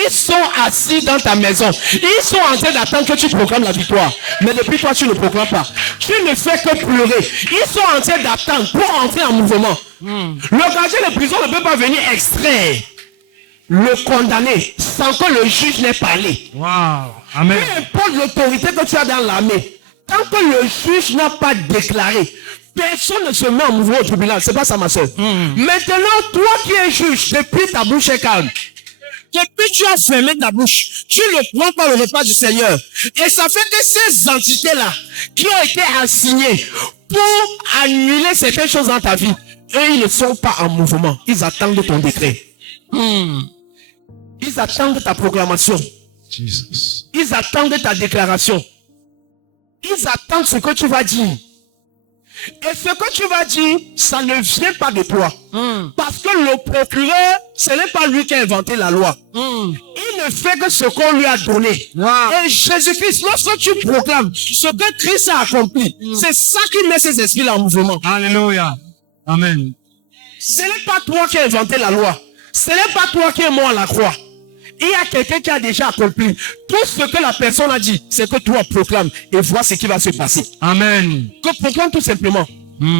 ils sont assis dans ta maison. Ils sont en train d'attendre que tu proclames la victoire. Mais depuis toi, tu ne proclames pas. Tu ne fais que pleurer. Ils sont en train d'attendre pour entrer en mouvement. Le gardien de prison ne peut pas venir extraire le condamné sans que le juge n'ait parlé. Wow. Amen. Peu importe l'autorité que tu as dans l'armée, tant que le juge n'a pas déclaré, personne ne se met en mouvement au tribunal. C'est pas ça, ma soeur. Maintenant, toi qui es juge, depuis ta bouche est calme. Depuis tu as fermé ta bouche, tu ne prends pas le repas du Seigneur. Et ça fait que ces entités-là, qui ont été assignées pour annuler certaines choses dans ta vie, eux, ils ne sont pas en mouvement. Ils attendent ton décret. Ils attendent ta proclamation. Jesus. Ils attendent ta déclaration. Ils attendent ce que tu vas dire. Et ce que tu vas dire, ça ne vient pas de toi. Parce que le procureur, ce n'est pas lui qui a inventé la loi. Il ne fait que ce qu'on lui a donné. Wow. Et Jésus-Christ, lorsque tu proclames ce que Christ a accompli, c'est ça qui met ses esprits en mouvement. Alléluia. Amen. Ce n'est pas toi qui as inventé la loi. Ce n'est pas toi qui es mort à la croix. Il y a quelqu'un qui a déjà accompli. Tout ce que la personne a dit, c'est que toi proclames et vois ce qui va se passer. Amen. Que proclame tout simplement.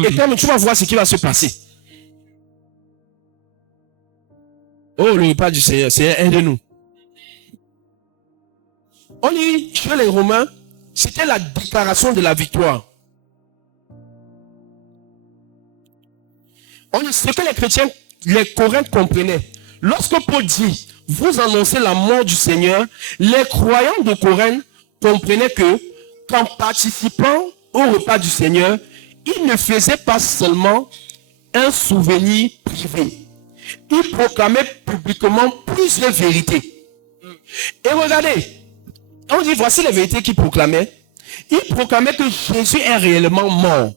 Et toi, tu vas voir ce qui va se passer. Oh, le repas du Seigneur, Seigneur, aide-nous. On dit, chez les Romains, c'était la déclaration de la victoire. On dit, ce que les chrétiens, les Corinthiens comprenaient. Lorsque Paul dit, vous annoncez la mort du Seigneur, les croyants de Corinthe comprenaient que, qu'en participant au repas du Seigneur, ils ne faisaient pas seulement un souvenir privé. Ils proclamaient publiquement plusieurs vérités. Et regardez, on dit, voici les vérités qu'ils proclamaient. Ils proclamaient que Jésus est réellement mort.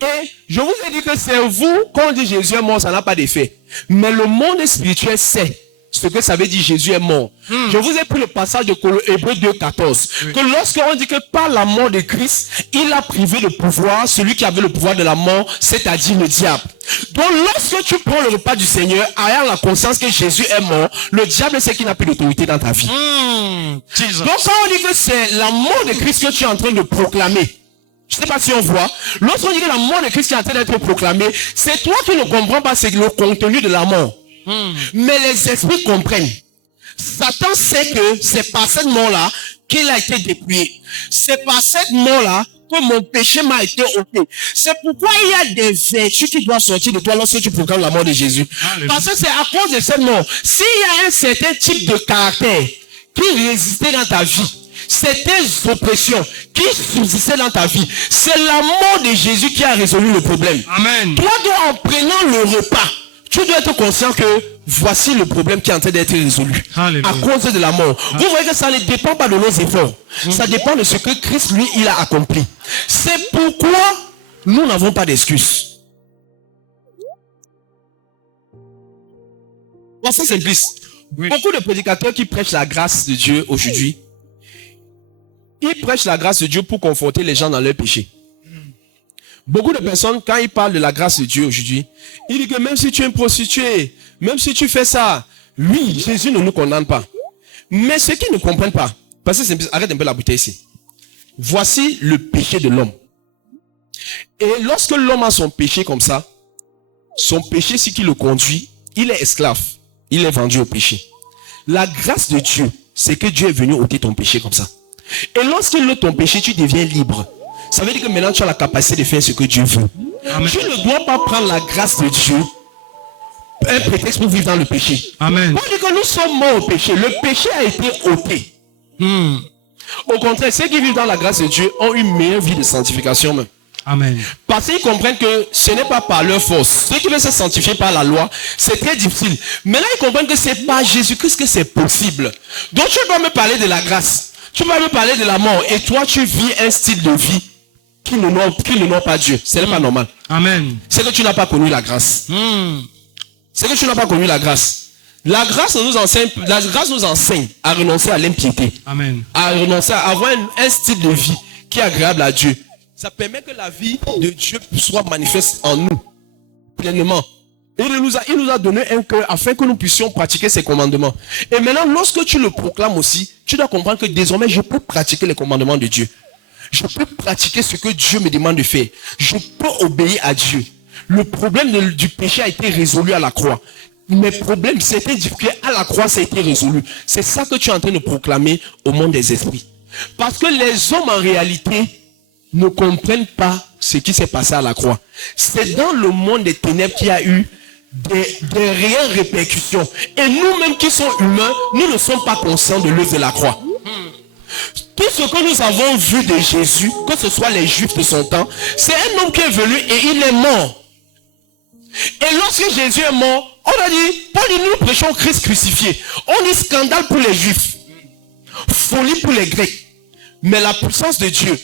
Et je vous ai dit que c'est vous, quand on dit Jésus est mort, ça n'a pas d'effet. Mais le monde spirituel sait ce que ça veut dire Jésus est mort. Je vous ai pris le passage de Hébreux 2,14. Que lorsqu'on dit que par la mort de Christ, il a privé le pouvoir, celui qui avait le pouvoir de la mort, c'est-à-dire le diable. Donc lorsque tu prends le repas du Seigneur, ayant la conscience que Jésus est mort, le diable sait qu'il n'a plus d'autorité dans ta vie. Donc quand on dit que c'est la mort de Christ que tu es en train de proclamer, je ne sais pas si on voit. Lorsqu'on dit que la mort de Christ est en train d'être proclamée, c'est toi qui ne comprends pas c'est le contenu de la mort. Mais les esprits comprennent. Satan sait que c'est par cette mort-là qu'il a été dépouillé. C'est par cette mort-là que mon péché m'a été ôté. C'est pourquoi il y a des vertus qui doivent sortir de toi lorsque tu proclames la mort de Jésus. Parce que c'est à cause de cette mort. S'il y a un certain type de caractère qui résistait dans ta vie, certaines oppressions qui subsistaient dans ta vie, c'est la mort de Jésus qui a résolu le problème. Amen. Toi, en prenant le repas, Tu dois être conscient que voici le problème qui est en train d'être résolu. Alléluia. À cause de la mort. Vous voyez que ça ne dépend pas de nos efforts. Ça dépend de ce que Christ, lui, il a accompli. C'est pourquoi nous n'avons pas d'excuses. C'est simpliste. Oui. Beaucoup de prédicateurs qui prêchent la grâce de Dieu aujourd'hui, ils prêchent la grâce de Dieu pour conforter les gens dans leur péché. Beaucoup de personnes, quand ils parlent de la grâce de Dieu aujourd'hui, ils disent que même si tu es une prostituée, même si tu fais ça, oui, Jésus ne nous condamne pas. Mais ceux qui ne comprennent pas, parce que c'est simpliste, arrête un peu la bouteille ici. Voici le péché de l'homme. Et lorsque l'homme a son péché comme ça, son péché, ce qui le conduit, il est esclave. Il est vendu au péché. La grâce de Dieu, c'est que Dieu est venu ôter ton péché comme ça. Et lorsqu'il ôte ton péché, tu deviens libre. Ça veut dire que maintenant tu as la capacité de faire ce que Dieu veut. Amen. Tu ne dois pas prendre la grâce de Dieu, un prétexte pour vivre dans le péché. Amen. On dit que nous sommes morts au péché. Le péché a été ôté. Au contraire, ceux qui vivent dans la grâce de Dieu ont une meilleure vie de sanctification même. Amen. Parce qu'ils comprennent que ce n'est pas par leur force. Ceux qui veulent se sanctifier par la loi, c'est très difficile. Maintenant, ils comprennent que c'est par Jésus-Christ que c'est possible. Donc, tu vas me parler de la grâce. Tu vas me parler de la mort. Et toi, tu vis un style de vie qui n'honore pas Dieu. Ce n'est pas normal. Amen. C'est que tu n'as pas connu la grâce. C'est que tu n'as pas connu la grâce. La grâce nous enseigne à renoncer à l'impiété. Amen. À renoncer à avoir un style de vie qui est agréable à Dieu. Ça permet que la vie de Dieu soit manifeste en nous, pleinement. Et il nous a donné un cœur afin que nous puissions pratiquer ses commandements. Et maintenant, lorsque tu le proclames aussi, tu dois comprendre que désormais, je peux pratiquer les commandements de Dieu. Je peux pratiquer ce que Dieu me demande de faire. Je peux obéir à Dieu. Le problème du péché a été résolu à la croix. Mes problèmes, c'était difficile. À la croix, ça a été résolu. C'est ça que tu es en train de proclamer au monde des esprits. Parce que les hommes, en réalité, ne comprennent pas ce qui s'est passé à la croix. C'est dans le monde des ténèbres qu'il y a eu des réelles répercussions. Et nous-mêmes qui sommes humains, nous ne sommes pas conscients de l'œuvre de la croix. Tout ce que nous avons vu de Jésus, que ce soit les Juifs de son temps, c'est un homme qui est venu et il est mort. Et lorsque Jésus est mort, on a dit, Paul dit, nous prêchons Christ crucifié. On dit scandale pour les Juifs, folie pour les Grecs. Mais la puissance de Dieu,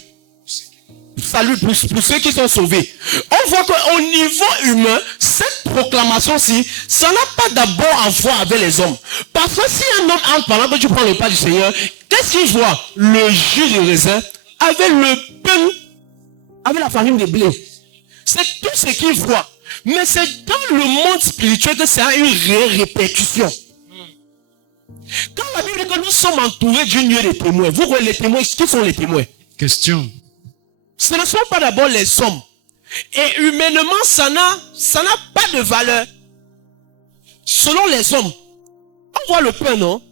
salut pour ceux qui sont sauvés. On voit qu'au niveau humain, cette proclamation-ci, ça n'a pas d'abord à voir avec les hommes. Parce que si un homme entre pendant que tu prends le pas du Seigneur, qu'est-ce qu'il voit? Le jus de raisin avec le pain, avec la farine de blé. C'est tout ce qu'il voit. Mais c'est dans le monde spirituel que ça a une réelle répercussion. Quand la Bible dit que nous sommes entourés d'une nuée de témoins, vous voyez les témoins, qui sont les témoins? Question. Ce ne sont pas d'abord les hommes. Et humainement, ça n'a pas de valeur. Selon les hommes, on voit le pain, non?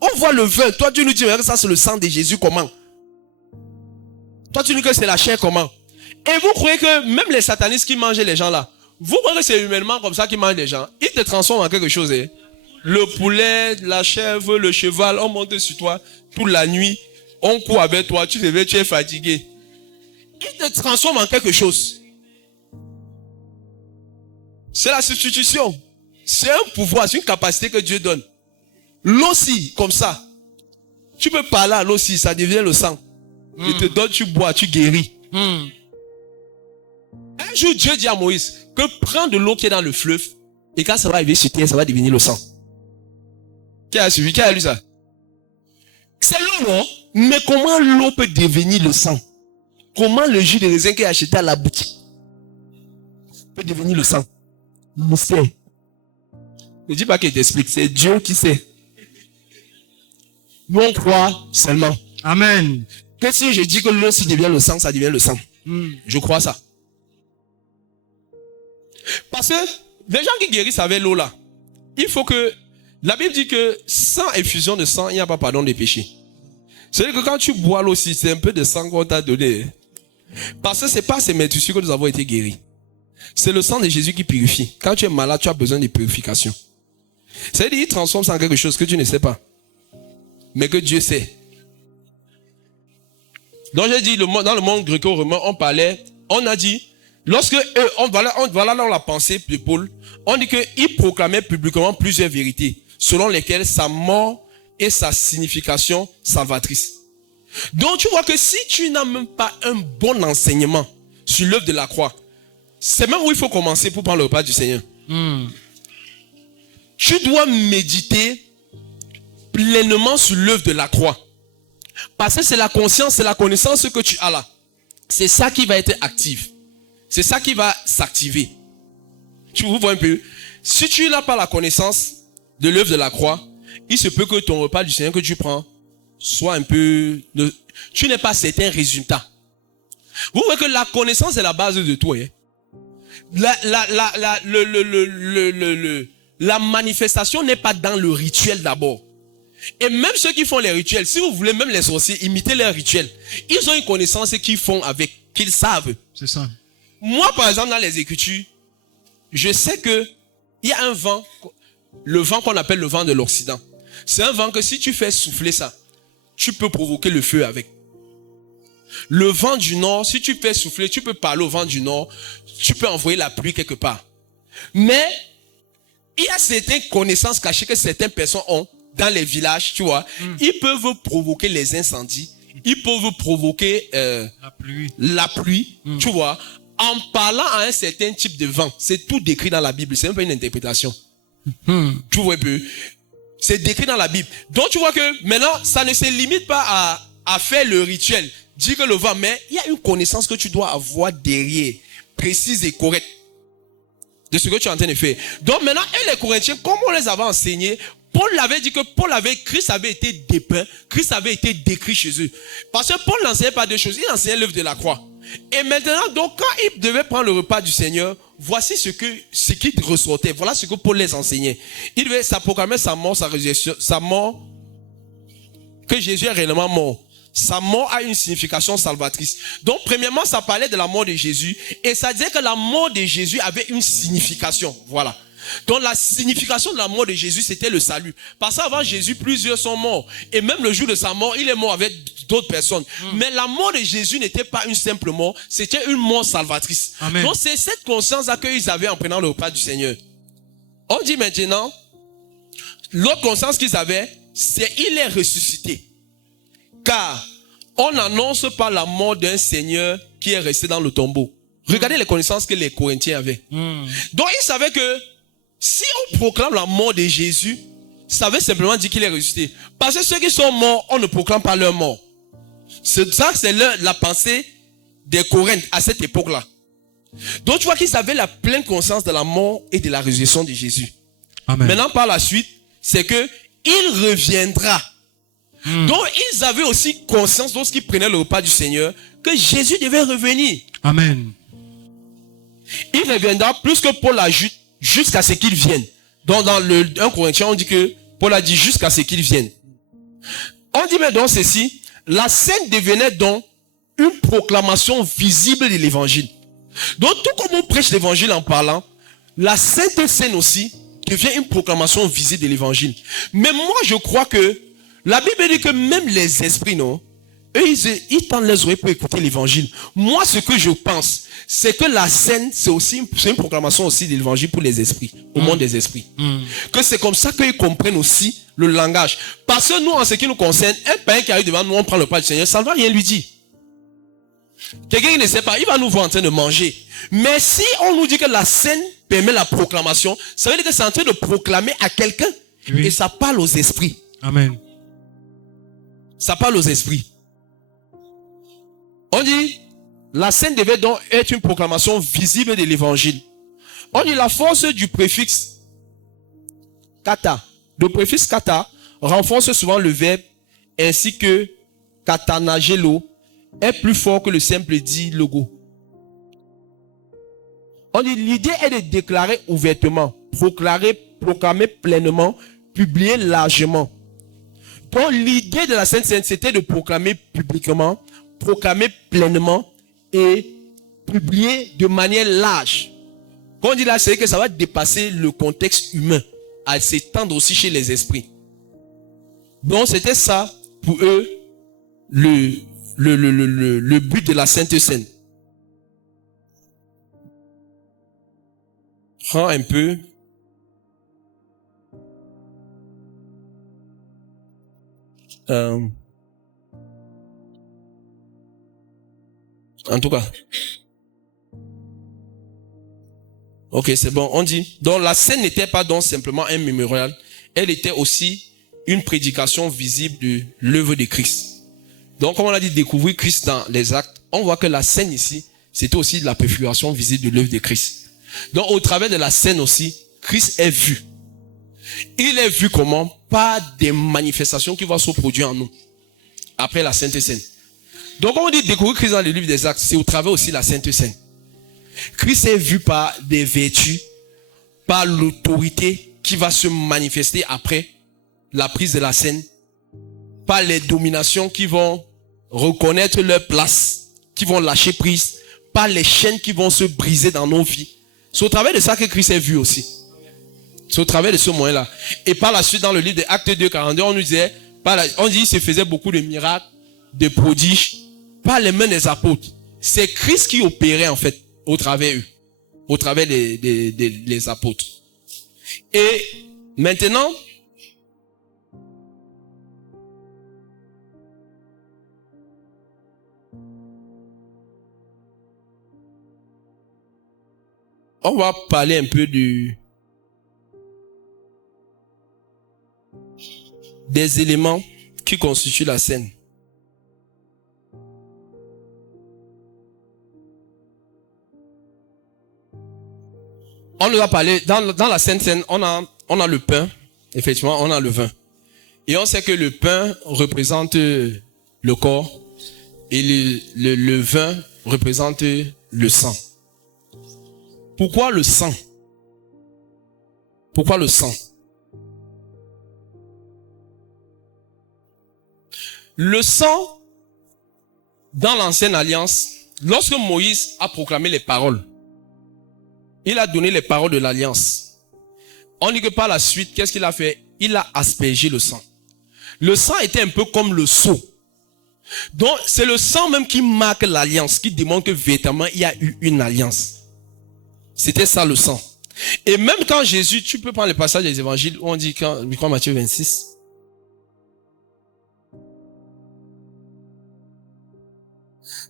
On voit le vin. Toi, tu nous dis que ça, c'est le sang de Jésus, comment? Toi, tu nous dis que c'est la chair, comment? Et vous croyez que même les satanistes qui mangent les gens là, vous croyez que c'est humainement comme ça qu'ils mangent les gens? Ils te transforment en quelque chose. Hein? Le poulet, la chèvre, le cheval, on monte sur toi toute la nuit. On court avec toi, tu es fatigué. Ils te transforment en quelque chose. C'est la substitution. C'est un pouvoir, c'est une capacité que Dieu donne. L'eau aussi, comme ça. Tu peux parler à l'eau aussi, ça devient le sang. Il te donne, tu bois, tu guéris. Un jour, Dieu dit à Moïse que prends de l'eau qui est dans le fleuve et quand ça va arriver sur terre, ça va devenir le sang. Qui a suivi? Qui a lu ça? C'est l'eau, non? Mais comment l'eau peut devenir le sang? Comment le jus de raisin qui est acheté à la boutique peut devenir le sang? Mystère. Ne dis pas qu'il t'explique, c'est Dieu qui sait. Nous on croit seulement. Amen. Que si je dis que l'eau si devient le sang, ça devient le sang. Je crois ça. Parce que les gens qui guérissent avec l'eau là, il faut que, la Bible dit que sans effusion de sang, il n'y a pas pardon des péchés. C'est-à-dire que quand tu bois l'eau aussi, c'est un peu de sang qu'on t'a donné. Parce que c'est pas ces métissures que nous avons été guéris. C'est le sang de Jésus qui purifie. Quand tu es malade, tu as besoin de purification. C'est-à-dire qu'il transforme ça en quelque chose que tu ne sais pas. Mais que Dieu sait. Donc j'ai dit, dans le monde gréco-romain, on a dit, Lorsque eux, voilà dans la pensée de Paul, on dit qu'il proclamait publiquement plusieurs vérités, selon lesquelles sa mort et sa signification salvatrice. Donc tu vois que si tu n'as même pas un bon enseignement sur l'œuvre de la croix, c'est même où il faut commencer pour prendre le repas du Seigneur. Tu dois méditer pleinement sur l'œuvre de la croix. Parce que c'est la conscience, c'est la connaissance que tu as là. C'est ça qui va être actif. C'est ça qui va s'activer. Tu vois un peu. Si tu n'as pas la connaissance de l'œuvre de la croix, il se peut que ton repas du Seigneur que tu prends soit un peu... Tu n'aies pas certains résultats. Vous voyez que la connaissance est la base de tout. Hein? La manifestation n'est pas dans le rituel d'abord. Et même ceux qui font les rituels, si vous voulez, même les sorciers, imiter leurs rituels. Ils ont une connaissance qu'ils font avec, qu'ils savent. C'est ça. Moi, par exemple, dans les Écritures, je sais que il y a un vent, le vent qu'on appelle le vent de l'Occident. C'est un vent que si tu fais souffler ça, tu peux provoquer le feu avec. Le vent du Nord, si tu fais souffler, tu peux parler au vent du Nord, tu peux envoyer la pluie quelque part. Mais, il y a certaines connaissances cachées que certaines personnes ont dans les villages, tu vois. Ils peuvent provoquer les incendies, ils peuvent provoquer la pluie, tu vois, en parlant à un certain type de vent. C'est tout décrit dans la Bible, c'est même pas une interprétation. Tu vois un peu. C'est décrit dans la Bible. Donc tu vois que maintenant, ça ne se limite pas à faire le rituel. Dire que le vent, mais il y a une connaissance que tu dois avoir derrière, précise et correcte, de ce que tu es en train de faire. Donc maintenant, et les Corinthiens, comme on les avait enseignés, Paul avait dit que Christ avait été dépeint, Christ avait été décrit chez eux. Parce que Paul n'enseignait pas deux choses, il enseignait l'œuvre de la croix. Et maintenant, donc, quand il devait prendre le repas du Seigneur, voici ce qui ressortait. Voilà ce que Paul les enseignait. Il devait proclamer sa mort, sa résurrection, sa mort, que Jésus est réellement mort. Sa mort a une signification salvatrice. Donc, premièrement, ça parlait de la mort de Jésus. Et ça disait que la mort de Jésus avait une signification. Voilà. Donc, la signification de la mort de Jésus, c'était le salut. Parce qu'avant Jésus, plusieurs sont morts. Et même le jour de sa mort, il est mort avec d'autres personnes. Mais la mort de Jésus n'était pas une simple mort. C'était une mort salvatrice. Amen. Donc, c'est cette conscience-là qu'ils avaient en prenant le repas du Seigneur. On dit maintenant, l'autre conscience qu'ils avaient, c'est il est ressuscité. Car on n'annonce pas la mort d'un Seigneur qui est resté dans le tombeau. Regardez les connaissances que les Corinthiens avaient. Donc ils savaient que si on proclame la mort de Jésus, ça veut simplement dire qu'il est ressuscité. Parce que ceux qui sont morts, on ne proclame pas leur mort. C'est ça, c'est la pensée des Corinthiens à cette époque-là. Donc tu vois qu'ils avaient la pleine conscience de la mort et de la résurrection de Jésus. Amen. Maintenant par la suite, c'est que il reviendra. Donc, ils avaient aussi conscience, lorsqu'ils prenaient le repas du Seigneur, que Jésus devait revenir. Amen. Il reviendra plus que Paul ajoute, jusqu'à ce qu'il vienne. Donc, dans le 1 Corinthiens, on dit que Paul a dit jusqu'à ce qu'il vienne. On dit mais donc ceci, la scène devenait donc une proclamation visible de l'évangile. Donc, tout comme on prêche l'évangile en parlant, la sainte scène aussi devient une proclamation visible de l'évangile. Mais moi, je crois que la Bible dit que même les esprits, non, eux, ils tendent les oreilles pour écouter l'évangile. Moi, ce que je pense, c'est que la scène, c'est une proclamation aussi de l'évangile pour les esprits, au monde des esprits. Que c'est comme ça qu'ils comprennent aussi le langage. Parce que nous, en ce qui nous concerne, un païen qui arrive devant nous, on prend le pas du Seigneur, ça ne va rien lui dire. Quelqu'un qui ne sait pas, il va nous voir en train de manger. Mais si on nous dit que la scène permet la proclamation, ça veut dire que c'est en train de proclamer à quelqu'un. Oui. Et ça parle aux esprits. Amen. Ça parle aux esprits. On dit, la scène devait donc être une proclamation visible de l'évangile. On dit, la force du préfixe kata. Le préfixe kata renforce souvent le verbe ainsi que katanagelo est plus fort que le simple dit logo. On dit, l'idée est de déclarer ouvertement, proclamer pleinement, publier largement. Donc l'idée de la Sainte Seine, c'était de proclamer publiquement, proclamer pleinement et publier de manière large. Quand on dit là, c'est que ça va dépasser le contexte humain, à s'étendre aussi chez les esprits. Donc c'était ça pour eux le but de la Sainte Seine. prends un peu. En tout cas. Ok, c'est bon, on dit. Donc la scène n'était pas donc simplement un mémorial, elle était aussi une prédication visible de l'œuvre de Christ. Donc comme on a dit découvrir Christ dans les actes, on voit que la scène ici, c'était aussi de la préfiguration visible de l'œuvre de Christ. Donc au travers de la scène aussi, Christ est vu. Il est vu comment? Par des manifestations qui vont se produire en nous. Après la Sainte Seine. Donc quand on dit découvrir Christ dans le livre des actes, c'est au travers aussi de la Sainte Seine. Christ est vu par des vertus, par l'autorité qui va se manifester après la prise de la scène, par les dominations qui vont reconnaître leur place, qui vont lâcher prise, par les chaînes qui vont se briser dans nos vies. C'est au travers de ça que Christ est vu aussi. C'est au travers de ce moyen-là. Et par la suite, dans le livre des Actes 2, 42, on nous disait, on dit qu'il se faisait beaucoup de miracles, de prodiges, par les mains des apôtres. C'est Christ qui opérait en fait, au travers eux, au travers des apôtres. Et maintenant, on va parler un peu des éléments qui constituent la scène. On nous a parlé, dans la Sainte Seine, on a le pain, effectivement, on a le vin. Et on sait que le pain représente le corps et le vin représente le sang. Pourquoi le sang? Pourquoi le sang? Le sang, dans l'ancienne alliance, lorsque Moïse a proclamé les paroles, il a donné les paroles de l'alliance. On dit que par la suite, qu'est-ce qu'il a fait? Il a aspergé le sang. Le sang était un peu comme le sceau. Donc, c'est le sang même qui marque l'alliance, qui démontre que véritablement, il y a eu une alliance. C'était ça le sang. Et même quand Jésus, tu peux prendre le passage des évangiles où on dit, quand Matthieu 26.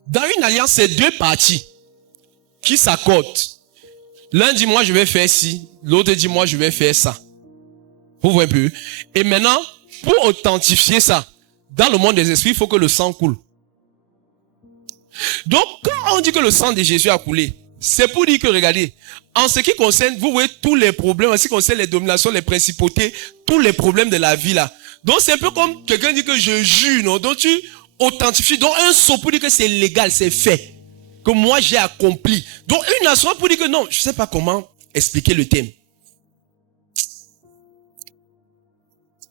Dans une alliance, c'est deux parties qui s'accordent. L'un dit, moi, je vais faire ci. L'autre dit, moi, je vais faire ça. Vous voyez un peu. Et maintenant, pour authentifier ça, dans le monde des esprits, il faut que le sang coule. Donc, quand on dit que le sang de Jésus a coulé, c'est pour dire que, regardez, en ce qui concerne, vous voyez tous les problèmes, en ce qui concerne les dominations, les principautés, tous les problèmes de la vie là. Donc, c'est un peu comme quelqu'un dit que je jure, non? Donc, tu authentifies. Donc, un sceau pour dire que c'est légal, c'est fait. Que moi j'ai accompli. Donc une nation pour dire que non, je ne sais pas comment expliquer le thème.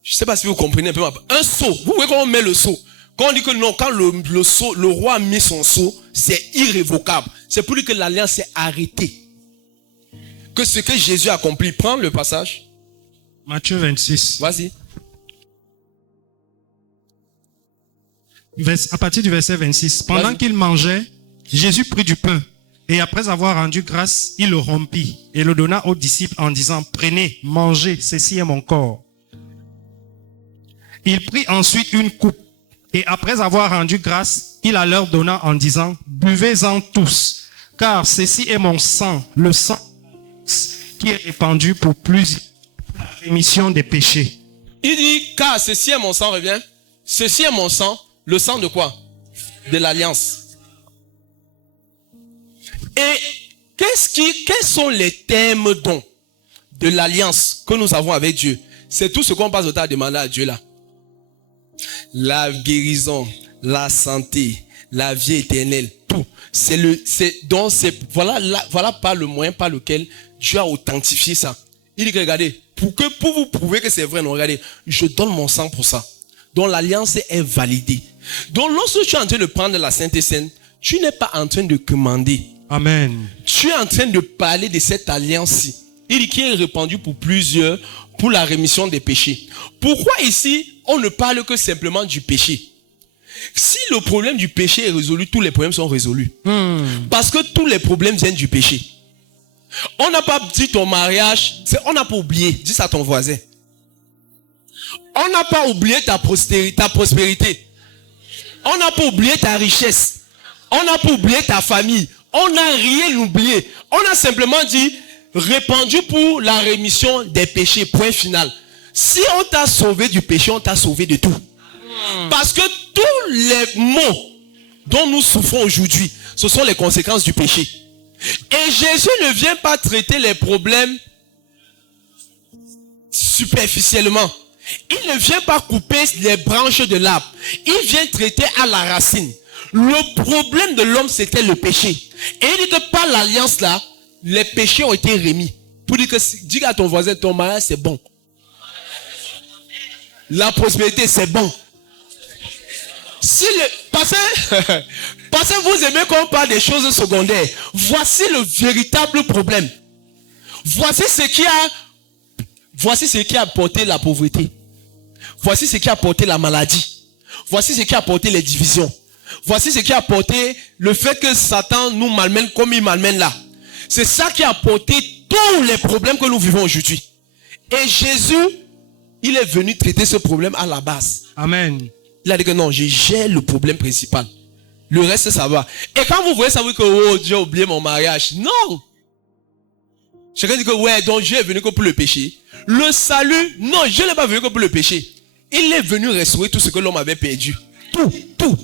Je ne sais pas si vous comprenez un peu. Un sceau, vous voyez comment on met le sceau. Quand on dit que non, quand le sceau, le roi a mis son sceau, c'est irrévocable. C'est pour dire que l'alliance est arrêtée. Que ce que Jésus a accompli. Prends le passage. Matthieu 26. Vas-y. À partir du verset 26. Pendant qu'il mangeait, Jésus prit du pain et après avoir rendu grâce, il le rompit et le donna aux disciples en disant, prenez, mangez, ceci est mon corps. Il prit ensuite une coupe et après avoir rendu grâce, il la leur donna en disant, buvez-en tous, car ceci est mon sang, le sang qui est répandu pour la rémission des péchés. Il dit, car ceci est mon sang, reviens. Ceci est mon sang, le sang de quoi? De l'alliance. Et quels sont les thèmes donc de l'alliance que nous avons avec Dieu? C'est tout ce qu'on passe au temps à demander à Dieu là. La guérison, la santé, la vie éternelle, tout. Voilà pas le moyen par lequel Dieu a authentifié ça. Il dit que regardez, pour vous prouver que c'est vrai, non, regardez, je donne mon sang pour ça. Donc l'alliance est validée. Donc lorsque tu es en train de prendre la Sainte Seine, tu n'es pas en train de commander. Amen. Tu es en train de parler de cette alliance-ci. Il dit qu'il est répandu pour plusieurs, pour la rémission des péchés. Pourquoi ici, on ne parle que simplement du péché? Si le problème du péché est résolu, tous les problèmes sont résolus. Parce que tous les problèmes viennent du péché. On n'a pas dit ton mariage, on n'a pas oublié. Dis ça à ton voisin. On n'a pas oublié ta prospérité. On n'a pas oublié ta richesse. On n'a pas oublié ta famille. On n'a rien oublié. On a simplement dit répandu pour la rémission des péchés. Point final. Si on t'a sauvé du péché, on t'a sauvé de tout. Parce que tous les maux dont nous souffrons aujourd'hui, ce sont les conséquences du péché. Et Jésus ne vient pas traiter les problèmes superficiellement. Il ne vient pas couper les branches de l'arbre. Il vient traiter à la racine. Le problème de l'homme, c'était le péché. Et il dit que par l'alliance là, les péchés ont été remis. Pour dire que, dis à ton voisin, ton mariage c'est bon. La prospérité c'est bon. Si parce que vous aimez qu'on parle des choses secondaires. Voici le véritable problème. Voici ce qui a apporté la pauvreté. Voici ce qui a apporté la maladie. Voici ce qui a apporté les divisions. Voici ce qui a apporté le fait que Satan nous malmène comme il malmène là. C'est ça qui a apporté tous les problèmes que nous vivons aujourd'hui. Et Jésus, il est venu traiter ce problème à la base. Amen. Il a dit que non, je gère le problème principal. Le reste, ça va. Et quand vous voyez ça, vous dites que oh, Dieu a oublié mon mariage. Non. Chacun dit que ouais, donc Dieu est venu que pour le péché. Le salut, non, Dieu n'est pas venu que pour le péché. Il est venu restaurer tout ce que l'homme avait perdu. Tout.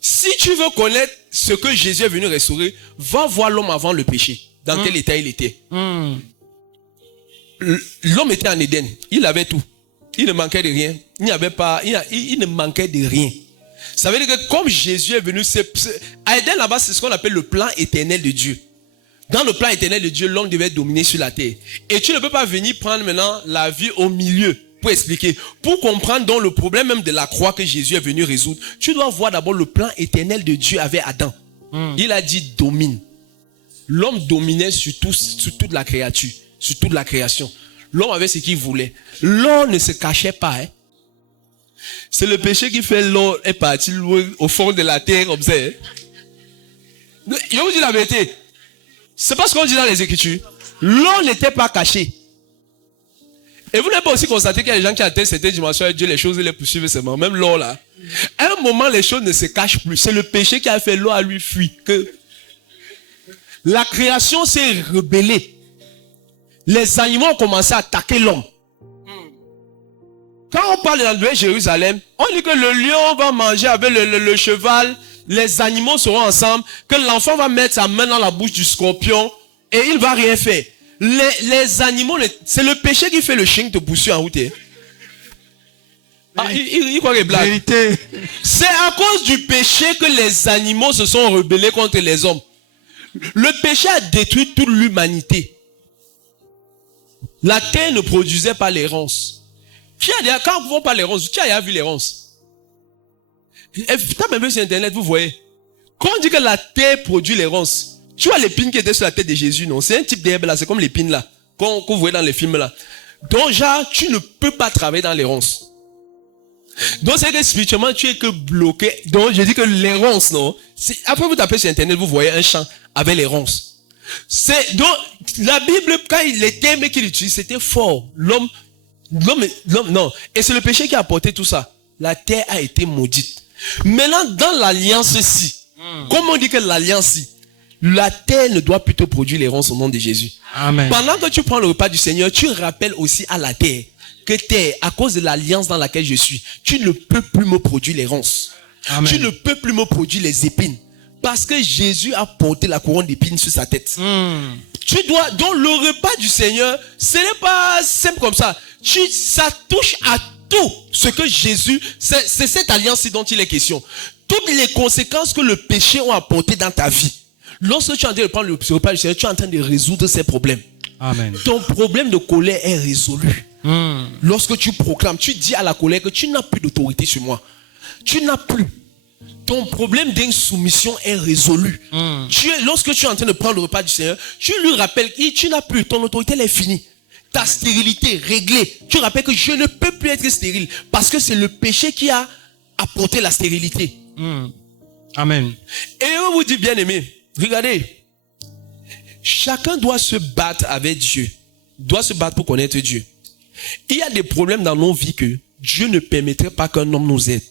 Si tu veux connaître ce que Jésus est venu restaurer, va voir l'homme avant le péché. Dans quel état il était. L'homme était en Éden. Il avait tout. Il ne manquait de rien. Il ne manquait de rien. Ça veut dire que comme Jésus est venu, à Éden là-bas, c'est ce qu'on appelle le plan éternel de Dieu. Dans le plan éternel de Dieu, l'homme devait dominer sur la terre. Et tu ne peux pas venir prendre maintenant la vie au milieu pour expliquer. Pour comprendre donc le problème même de la croix que Jésus est venu résoudre, tu dois voir d'abord le plan éternel de Dieu avec Adam. Il a dit domine. L'homme dominait sur toute la créature, sur toute la création. L'homme avait ce qu'il voulait. L'homme ne se cachait pas. Hein. C'est le péché qui fait l'homme est parti au fond de la terre comme ça. Hein. Je vous dis la vérité. C'est pas ce qu'on dit dans les Écritures. L'homme n'était pas caché. Et vous n'avez pas aussi constaté qu'il y a des gens qui atteignent certaines dimensions avec Dieu, les choses les poursuivent seulement. Même l'or là. À un moment, les choses ne se cachent plus. C'est le péché qui a fait l'or à lui fuir. Que la création s'est rebellée. Les animaux ont commencé à attaquer l'homme. Quand on parle de la Nouvelle Jérusalem, on dit que le lion va manger avec le cheval, les animaux seront ensemble, que l'enfant va mettre sa main dans la bouche du scorpion et il va rien faire. Les animaux, c'est le péché qui fait le chien te pousser en route. Ah, il croit qu'il blague. Vérité. C'est à cause du péché que les animaux se sont rebellés contre les hommes. Le péché a détruit toute l'humanité. La terre ne produisait pas les ronces. Quand on parle des ronces, qui a vu les ronces? Tapez même sur internet, vous voyez. Quand on dit que la terre produit les ronces, tu vois l'épine qui était sur la tête de Jésus, non? C'est un type d'herbe là, c'est comme l'épine là, qu'on voit dans les films là. Donc, genre, tu ne peux pas travailler dans les ronces. Donc, c'est que spirituellement, tu es que bloqué. Donc, je dis que les ronces, non? Après, vous tapez sur internet, vous voyez un champ avec les ronces. Donc, la Bible, quand les termes qu'il utilise, c'était fort. L'homme, non. Et c'est le péché qui a apporté tout ça. La terre a été maudite. Maintenant, dans l'alliance-ci, comme on dit que l'alliance-ci, la terre ne doit plus te produire les ronces au nom de Jésus. Amen. Pendant que tu prends le repas du Seigneur, tu rappelles aussi à la terre que terre, à cause de l'alliance dans laquelle je suis, tu ne peux plus me produire les ronces. Amen. Tu ne peux plus me produire les épines. Parce que Jésus a porté la couronne d'épines sur sa tête. Tu dois, donc le repas du Seigneur, ce n'est pas simple comme ça. Ça touche à tout ce que Jésus, c'est cette alliance dont il est question. Toutes les conséquences que le péché a apportées dans ta vie. Lorsque tu es en train de prendre le repas du Seigneur, tu es en train de résoudre ces problèmes. Amen. Ton problème de colère est résolu. Lorsque tu proclames, tu dis à la colère que tu n'as plus d'autorité sur moi. Tu n'as plus. Ton problème d'insoumission est résolu. Lorsque tu es en train de prendre le repas du Seigneur, tu lui rappelles que tu n'as plus. Ton autorité elle est finie. Ta stérilité réglée. Tu rappelles que je ne peux plus être stérile. Parce que c'est le péché qui a apporté la stérilité. Amen. Et on vous dit, bien aimé, regardez. chacun doit se battre avec Dieu. Doit se battre pour connaître Dieu. Il y a des problèmes dans nos vies que Dieu ne permettrait pas qu'un homme nous aide.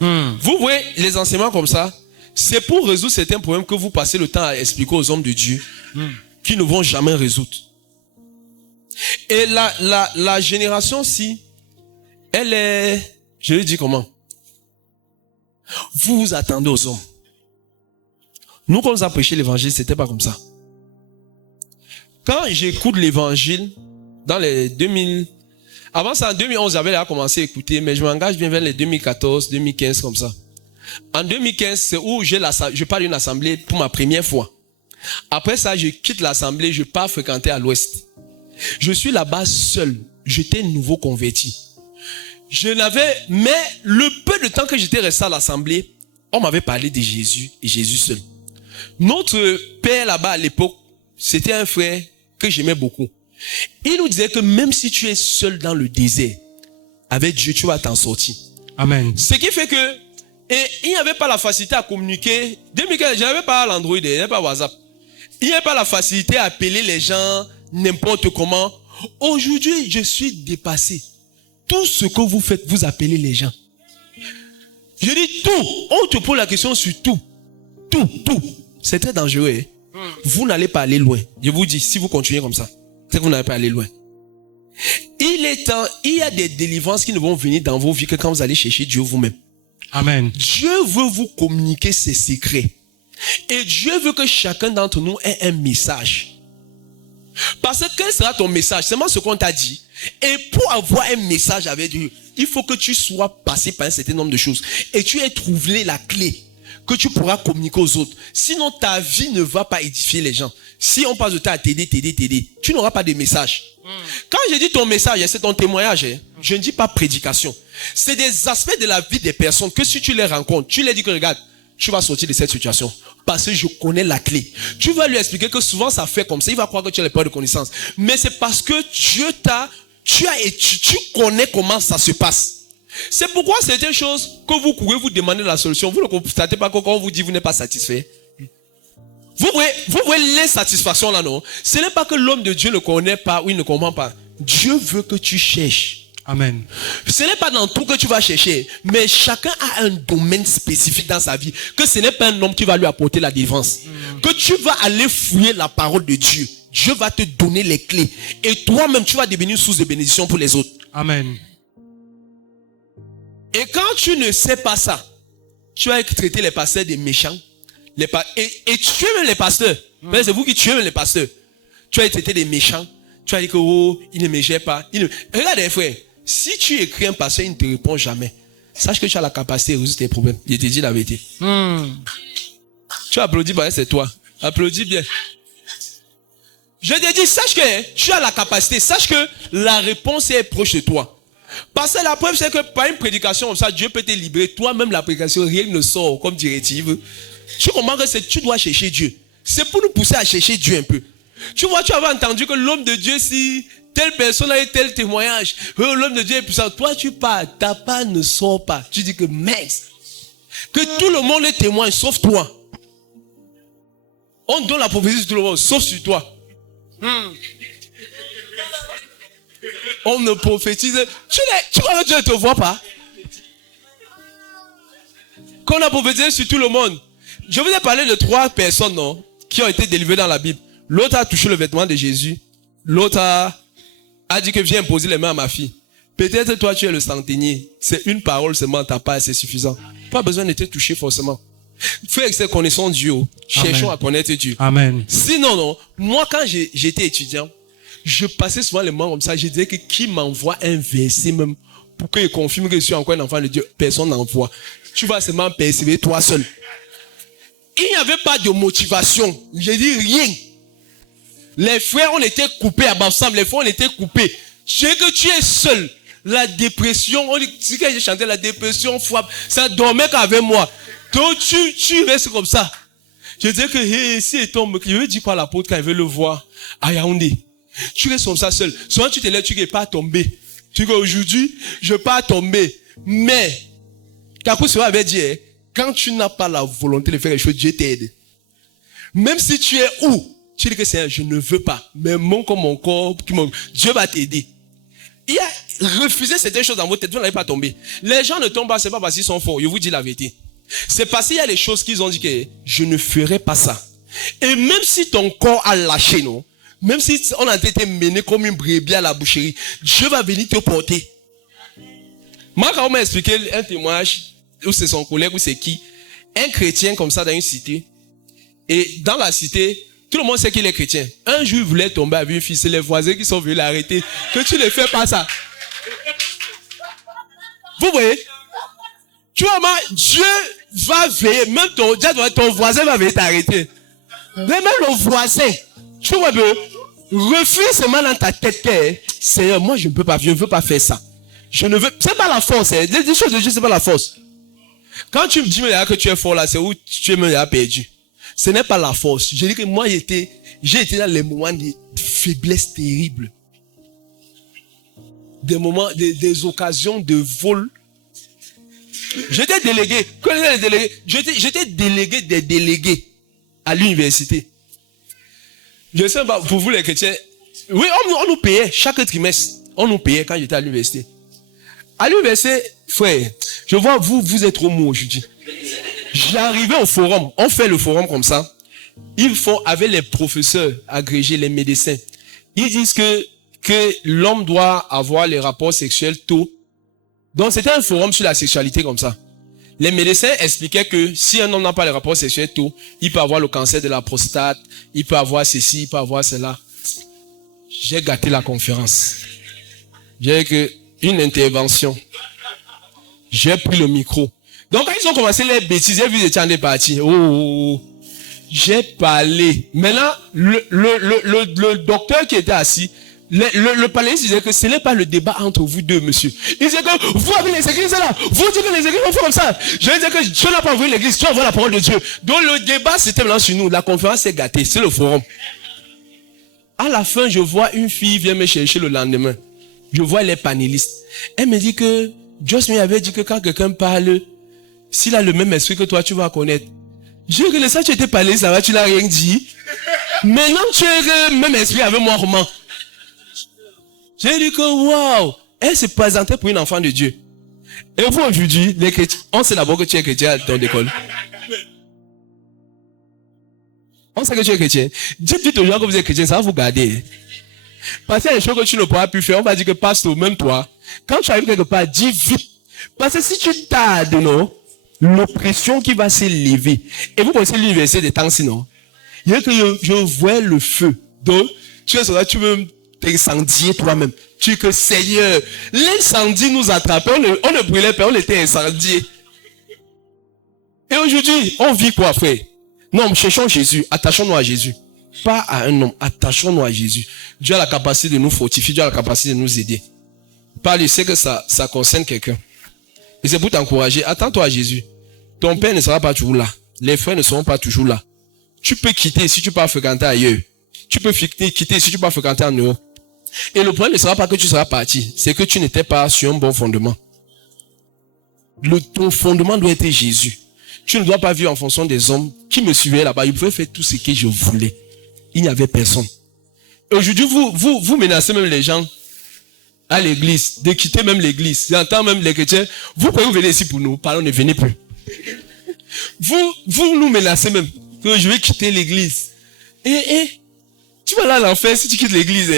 Vous voyez les enseignements comme ça, c'est pour résoudre certains problèmes que vous passez le temps à expliquer aux hommes de Dieu qui ne vont jamais résoudre. Et la génération-ci, elle est, je le dis comment? Vous vous attendez aux hommes. Nous, quand on nous a prêché l'évangile, c'était pas comme ça. Quand j'écoute l'évangile, dans les 2000, avant ça, en 2011, j'avais là commencé à écouter, mais je m'engage bien vers les 2014, 2015, comme ça. En 2015, c'est où je pars d'une assemblée pour ma première fois. Après ça, je quitte l'assemblée, je pars fréquenter à l'ouest. Je suis là-bas seul. J'étais nouveau converti. Mais le peu de temps que j'étais resté à l'assemblée, on m'avait parlé de Jésus et Jésus seul. Notre père là-bas à l'époque, c'était un frère que j'aimais beaucoup. Il nous disait que même si tu es seul dans le désert, avec Dieu, tu vas t'en sortir. Amen. Ce qui fait que, et il n'y avait pas la facilité à communiquer. 2015, je n'avais pas l'Android, je n'avais pas WhatsApp. Il n'y avait pas la facilité à appeler les gens n'importe comment. Aujourd'hui, je suis dépassé. Tout ce que vous faites, vous appelez les gens. Je dis tout. On te pose la question sur tout. Tout. C'est très dangereux. Vous n'allez pas aller loin. Je vous dis, si vous continuez comme ça, c'est que vous n'allez pas aller loin. Il y a des délivrances qui ne vont venir dans vos vies que quand vous allez chercher Dieu vous-même. Amen. Dieu veut vous communiquer ses secrets. Et Dieu veut que chacun d'entre nous ait un message. Parce que quel sera ton message? C'est moi ce qu'on t'a dit. Et pour avoir un message avec Dieu, il faut que tu sois passé par un certain nombre de choses. Et tu aies trouvé la clé que tu pourras communiquer aux autres. Sinon, ta vie ne va pas édifier les gens. Si on passe de temps à t'aider, tu n'auras pas de message. Quand je dis ton message, c'est ton témoignage. Je ne dis pas prédication. C'est des aspects de la vie des personnes que si tu les rencontres, tu leur dis que regarde, tu vas sortir de cette situation. Parce que je connais la clé. Tu vas lui expliquer que souvent ça fait comme ça. Il va croire que tu as peur de connaissance. Mais c'est parce que Dieu tu connais comment ça se passe. C'est pourquoi certaines choses que vous courez, vous demandez la solution. Vous ne constatez pas que quand on vous dit vous n'êtes pas satisfait. Vous voyez l'insatisfaction là, non? Ce n'est pas que l'homme de Dieu ne connaît pas ou il ne comprend pas. Dieu veut que tu cherches. Amen. Ce n'est pas dans tout que tu vas chercher, mais chacun a un domaine spécifique dans sa vie, que ce n'est pas un homme qui va lui apporter la délivrance. Que tu vas aller fouiller la parole de Dieu. Dieu va te donner les clés. Et toi-même, tu vas devenir source de bénédiction pour les autres. Amen. Et quand tu ne sais pas ça, tu vas traiter les pasteurs des méchants. Et tuer même les pasteurs. C'est vous qui tuez même les pasteurs. Tu vas traiter des méchants. Tu vas dire que, oh, il ne me gère pas. Regarde, frère. Si tu écris un pasteur, il ne te répond jamais. Sache que tu as la capacité de résoudre tes problèmes. Je te dis la vérité. Tu applaudis, c'est toi. Applaudis bien. Je te dis, sache que tu as la capacité. Sache que la réponse est proche de toi. Parce que la preuve, c'est que par une prédication comme ça, Dieu peut te libérer. Toi-même, la prédication, rien ne sort comme directive. Tu comprends que tu dois chercher Dieu. C'est pour nous pousser à chercher Dieu un peu. Tu vois, tu avais entendu que l'homme de Dieu, si telle personne a eu tel témoignage, l'homme de Dieu est puissant. Toi, tu pars, ta part ne sort pas. Tu dis que, mec, que tout le monde est témoin, sauf toi. On donne la prophétie sur tout le monde, sauf sur toi. On ne prophétise. Tu crois que Dieu ne te voit pas? Qu'on a prophétisé sur tout le monde. Je vous ai parlé de 3 personnes, non, qui ont été délivrées dans la Bible. L'autre a touché le vêtement de Jésus. L'autre a dit que viens imposer les mains à ma fille. Peut-être toi tu es le centenier. C'est une parole seulement ta part, c'est suffisant. Pas besoin de te toucher forcément. Frère, c'est connaissons Dieu. Cherchons à connaître Dieu. Amen. Sinon, non, moi quand j'étais étudiant, je passais souvent les mains comme ça. Je disais que qui m'envoie un verset même pour qu'il confirme que je suis encore un enfant de Dieu. Personne n'envoie. Tu vas seulement persévérer toi seul. Il n'y avait pas de motivation. Je dis rien. Les frères, on était coupés à Bafsam. Les frères, on était coupés. C'est que tu es seul. La dépression, on dit que j'ai chanté la dépression, ça dormait qu'avec moi. Donc tu restes comme ça. Je disais que si il tombe, je veux dire quoi à l'apôtre quand il veut le voir à Yaoundé. Tu restes comme ça seul. Souvent tu te lèves, tu ne vas pas tomber. Tu dis qu'aujourd'hui, je ne vais pas tomber. Mais, Kakou Sera avait dit, quand tu n'as pas la volonté de faire les choses, Dieu t'aide. Même si tu es où, Tu dis que Seigneur, je ne veux pas. Mais mon corps, Dieu va t'aider. Il a refusé certaines choses dans votre tête, vous n'allez pas tomber. Les gens ne tombent pas, c'est pas parce qu'ils sont forts, je vous dis la vérité. C'est parce qu'il y a des choses qu'ils ont dit que je ne ferai pas ça. Et même si ton corps a lâché, non, même si on a été mené comme une brebis à la boucherie, Dieu va venir te porter. Moi, quand on m'a expliqué un témoignage, ou c'est son collègue, ou c'est qui, un chrétien comme ça dans une cité, et dans la cité, tout le monde sait qu'il est chrétien. Un jour, il voulait tomber avec une fille, c'est les voisins qui sont venus l'arrêter. Que tu ne fais pas ça. Vous voyez? Tu vois, Dieu va veiller, même ton voisin va venir t'arrêter. Mais même le voisin, tu vois, refuse seulement dans ta tête que, Seigneur, moi je ne peux pas, je ne veux pas faire ça. Je ne veux, c'est pas la force, hein. Les choses de Dieu, c'est pas la force. Quand tu me dis que tu es fort là, c'est où tu es même perdu. Ce n'est pas la force. Je dis que moi, j'ai été dans les moments de faiblesse terribles. Des moments, des occasions de vol. J'étais délégué. J'étais délégué des délégués à l'université. Je sais pas, pour vous les chrétiens, oui, on nous payait chaque trimestre. On nous payait quand j'étais à l'université. À l'université, frère, je vois vous êtes trop mou aujourd'hui. J'arrivais au forum, on fait le forum comme ça. Ils font avec les professeurs agrégés, les médecins. Ils disent que l'homme doit avoir les rapports sexuels tôt. Donc c'était un forum sur la sexualité comme ça. Les médecins expliquaient que si un homme n'a pas les rapports sexuels tôt, il peut avoir le cancer de la prostate, il peut avoir ceci, il peut avoir cela. J'ai gâté la conférence. J'ai que une intervention. J'ai pris le micro. Donc quand ils ont commencé les bêtises, j'ai vu les gens partis. Oh, j'ai parlé. Maintenant, le docteur qui était assis, le panéliste disait que ce n'est pas le débat entre vous deux, monsieur. Il disait que vous avez les églises là, vous dites que les églises vont faire comme ça. Je disais que Dieu n'a pas envoyé l'église, tu envoies la parole de Dieu. Donc le débat c'était maintenant sur nous, la conférence est gâtée, c'est le forum. À la fin, je vois une fille vient me chercher le lendemain. Je vois les panélistes. Elle me dit que Joss me avait dit que quand quelqu'un parle, s'il a le même esprit que toi, tu vas connaître. Dieu que ça, tu étais parlé, ça va, tu n'as rien dit. Maintenant, tu es le même esprit avec moi, comment? J'ai dit que waouh, elle se présentait pour une enfant de Dieu. Et vous, aujourd'hui, les chrétiens, on sait d'abord que tu es chrétien à ton école. On sait que tu es chrétien. Dites aux gens que vous êtes chrétien, ça va vous garder. Parce qu'il y a des choses que tu ne pourras plus faire. On va dire que pasteur, même toi, quand tu arrives quelque part, dis vite. Parce que si tu tardes, non, l'oppression qui va s'élever. Et vous connaissez l'université des temps, sinon. Il y a que je vois le feu. Donc, tu es là, tu veux t'incendier toi-même. Tu dis que Seigneur, l'incendie nous attrape. On ne brûlait pas, on était incendiés. Et aujourd'hui, on vit quoi, frère? Non, cherchons Jésus. Attachons-nous à Jésus. Pas à un homme. Attachons-nous à Jésus. Dieu a la capacité de nous fortifier. Dieu a la capacité de nous aider. Parle, c'est que ça concerne quelqu'un. Et c'est pour t'encourager. Attends-toi à Jésus. Ton père ne sera pas toujours là. Les frères ne seront pas toujours là. Tu peux quitter si tu pars fréquenter ailleurs. Tu peux quitter si tu pars fréquenter en Europe. Et le problème ne sera pas que tu seras parti. C'est que tu n'étais pas sur un bon fondement. Ton fondement doit être Jésus. Tu ne dois pas vivre en fonction des hommes qui me suivaient là-bas. Ils pouvaient faire tout ce que je voulais. Il n'y avait personne. Et aujourd'hui, vous menacez même les gens à l'église, de quitter même l'église. J'entends même les chrétiens, vous pouvez venir ici pour nous, pardon, ne venez plus. Vous nous menacez même que je vais quitter l'église. Et tu vas là à l'enfer si tu quittes l'église.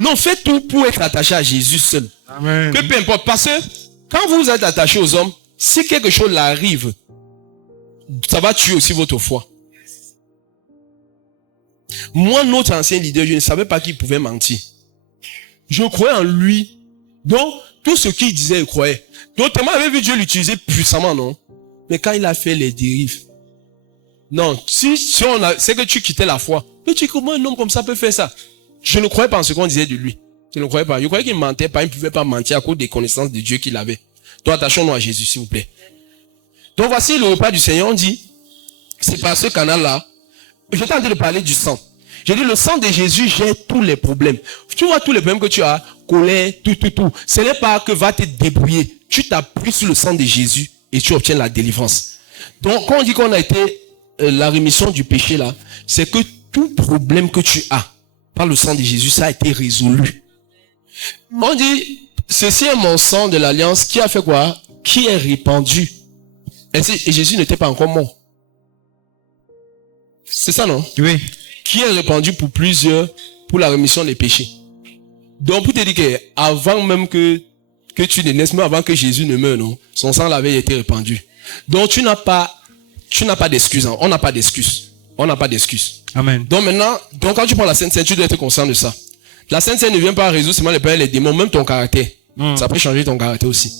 Non, fais tout pour être attaché à Jésus seul. Amen. Que peu importe, parce que quand vous êtes attaché aux hommes, si quelque chose arrive, ça va tuer aussi votre foi. Moi, notre ancien leader, je ne savais pas qu'il pouvait mentir. Je croyais en lui. Donc, tout ce qu'il disait, je croyais. Donc, tellement avait vu Dieu l'utiliser puissamment, non? Mais quand il a fait les dérives, non, c'est que tu quittais la foi. Mais tu dis, comment un homme comme ça peut faire ça? Je ne croyais pas en ce qu'on disait de lui. Je ne croyais pas. Je croyais qu'il mentait pas, il ne pouvait pas mentir à cause des connaissances de Dieu qu'il avait. Donc, attachons-nous à Jésus, s'il vous plaît. Donc, voici le repas du Seigneur. On dit, c'est par ce canal-là. J'étais en train de parler du sang. J'ai dit, le sang de Jésus gère tous les problèmes. Tu vois tous les problèmes que tu as, colère, tout. Ce n'est pas que va te débrouiller. Tu t'appuies sur le sang de Jésus et tu obtiens la délivrance. Donc, quand on dit qu'on a été la rémission du péché là, c'est que tout problème que tu as par le sang de Jésus, ça a été résolu. On dit, ceci est mon sang de l'alliance qui a fait quoi? Qui est répandu. Et Jésus n'était pas encore mort. C'est ça, non? Oui. Qui est répandu pour plusieurs, pour la rémission des péchés. Donc, pour te dire que, avant même que tu ne naisses, même avant que Jésus ne meure, non? Son sang avait été répandu. Donc, tu n'as pas d'excuses, hein. On n'a pas d'excuses. On n'a pas d'excuses. Amen. Donc maintenant, quand tu prends la Sainte Seine, tu dois être conscient de ça. La Sainte Seine ne vient pas résoudre seulement les peurs et les démons, même ton caractère. Ça peut changer ton caractère aussi.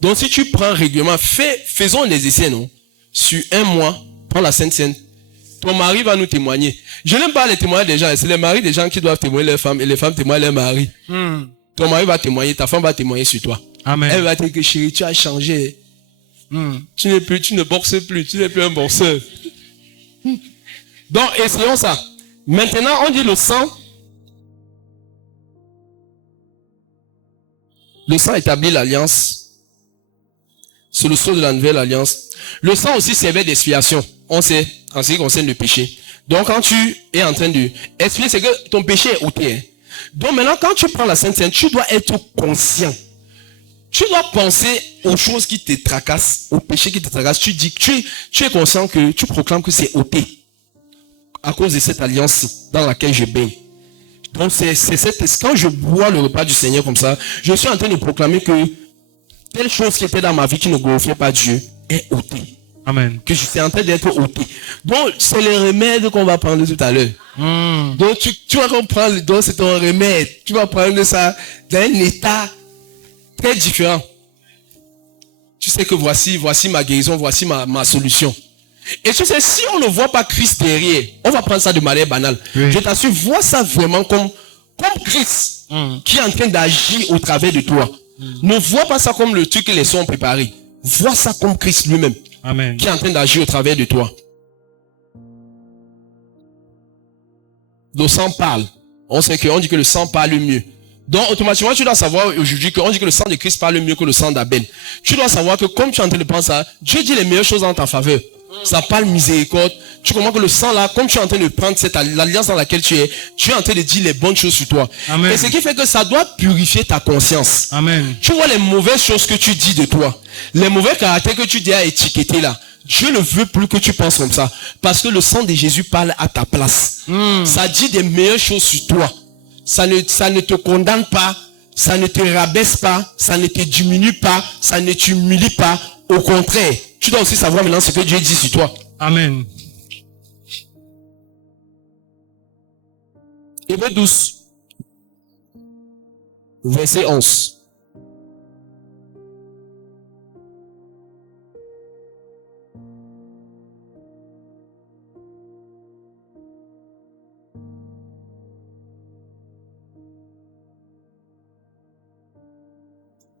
Donc si tu prends régulièrement, faisons les essais, non? Sur un mois, prends la Sainte Seine. Ton mari va nous témoigner. Je n'aime pas les témoignages des gens. C'est les maris des gens qui doivent témoigner leurs femmes et les femmes témoignent leurs maris. Ton mari va témoigner, ta femme va témoigner sur toi. Amen. Elle va te dire que chérie, tu as changé. Tu ne boxes plus, tu n'es plus un boxeur. Donc, essayons ça. Maintenant, on dit le sang. Le sang établit l'alliance. C'est le sceau de la nouvelle alliance. Le sang aussi servait d'expiation. On sait, en ce qui concerne le péché. Donc, quand tu es en train de expier, c'est que ton péché est ôté. Hein. Donc, maintenant, quand tu prends la Sainte Seine, tu dois être conscient. Tu dois penser aux choses qui te tracassent, aux péchés qui te tracassent. Tu dis, tu es conscient que tu proclames que c'est ôté. À cause de cette alliance dans laquelle je baigne. Donc, quand je bois le repas du Seigneur comme ça, je suis en train de proclamer que telle chose qui était dans ma vie qui ne glorifiait pas Dieu est ôtée. Amen. Que je suis en train d'être ôté. Donc, c'est le remède qu'on va prendre tout à l'heure. Donc, tu vas comprendre, donc c'est ton remède. Tu vas prendre ça dans un état très différent. Tu sais que voici ma guérison, voici ma solution. Et tu sais, si on ne voit pas Christ derrière, on va prendre ça de manière banale. Oui. Je t'assure, vois ça vraiment comme Christ qui est en train d'agir au travers de toi. Ne vois pas ça comme le truc que les sons ont préparé. Vois ça comme Christ lui-même. Amen. Qui est en train d'agir au travers de toi. Le sang parle. On dit que le sang parle mieux. Donc, automatiquement, tu dois savoir aujourd'hui qu'on dit que le sang de Christ parle mieux que le sang d'Abel. Tu dois savoir que comme tu es en train de penser ça, Dieu dit les meilleures choses en ta faveur. Ça parle miséricorde. Tu comprends que le sang là, comme tu es en train de prendre l'alliance dans laquelle tu es en train de dire les bonnes choses sur toi. Amen. Et ce qui fait que ça doit purifier ta conscience. Amen. Tu vois les mauvaises choses que tu dis de toi. Les mauvais caractères que tu dis à étiqueter là. Dieu ne veut plus que tu penses comme ça. Parce que le sang de Jésus parle à ta place. Ça dit des meilleures choses sur toi. Ça ne te condamne pas. Ça ne te rabaisse pas. Ça ne te diminue pas. Ça ne t'humilie pas. Au contraire, tu dois aussi savoir maintenant ce que Dieu dit sur toi. Amen. Hébreux 12, verset 11.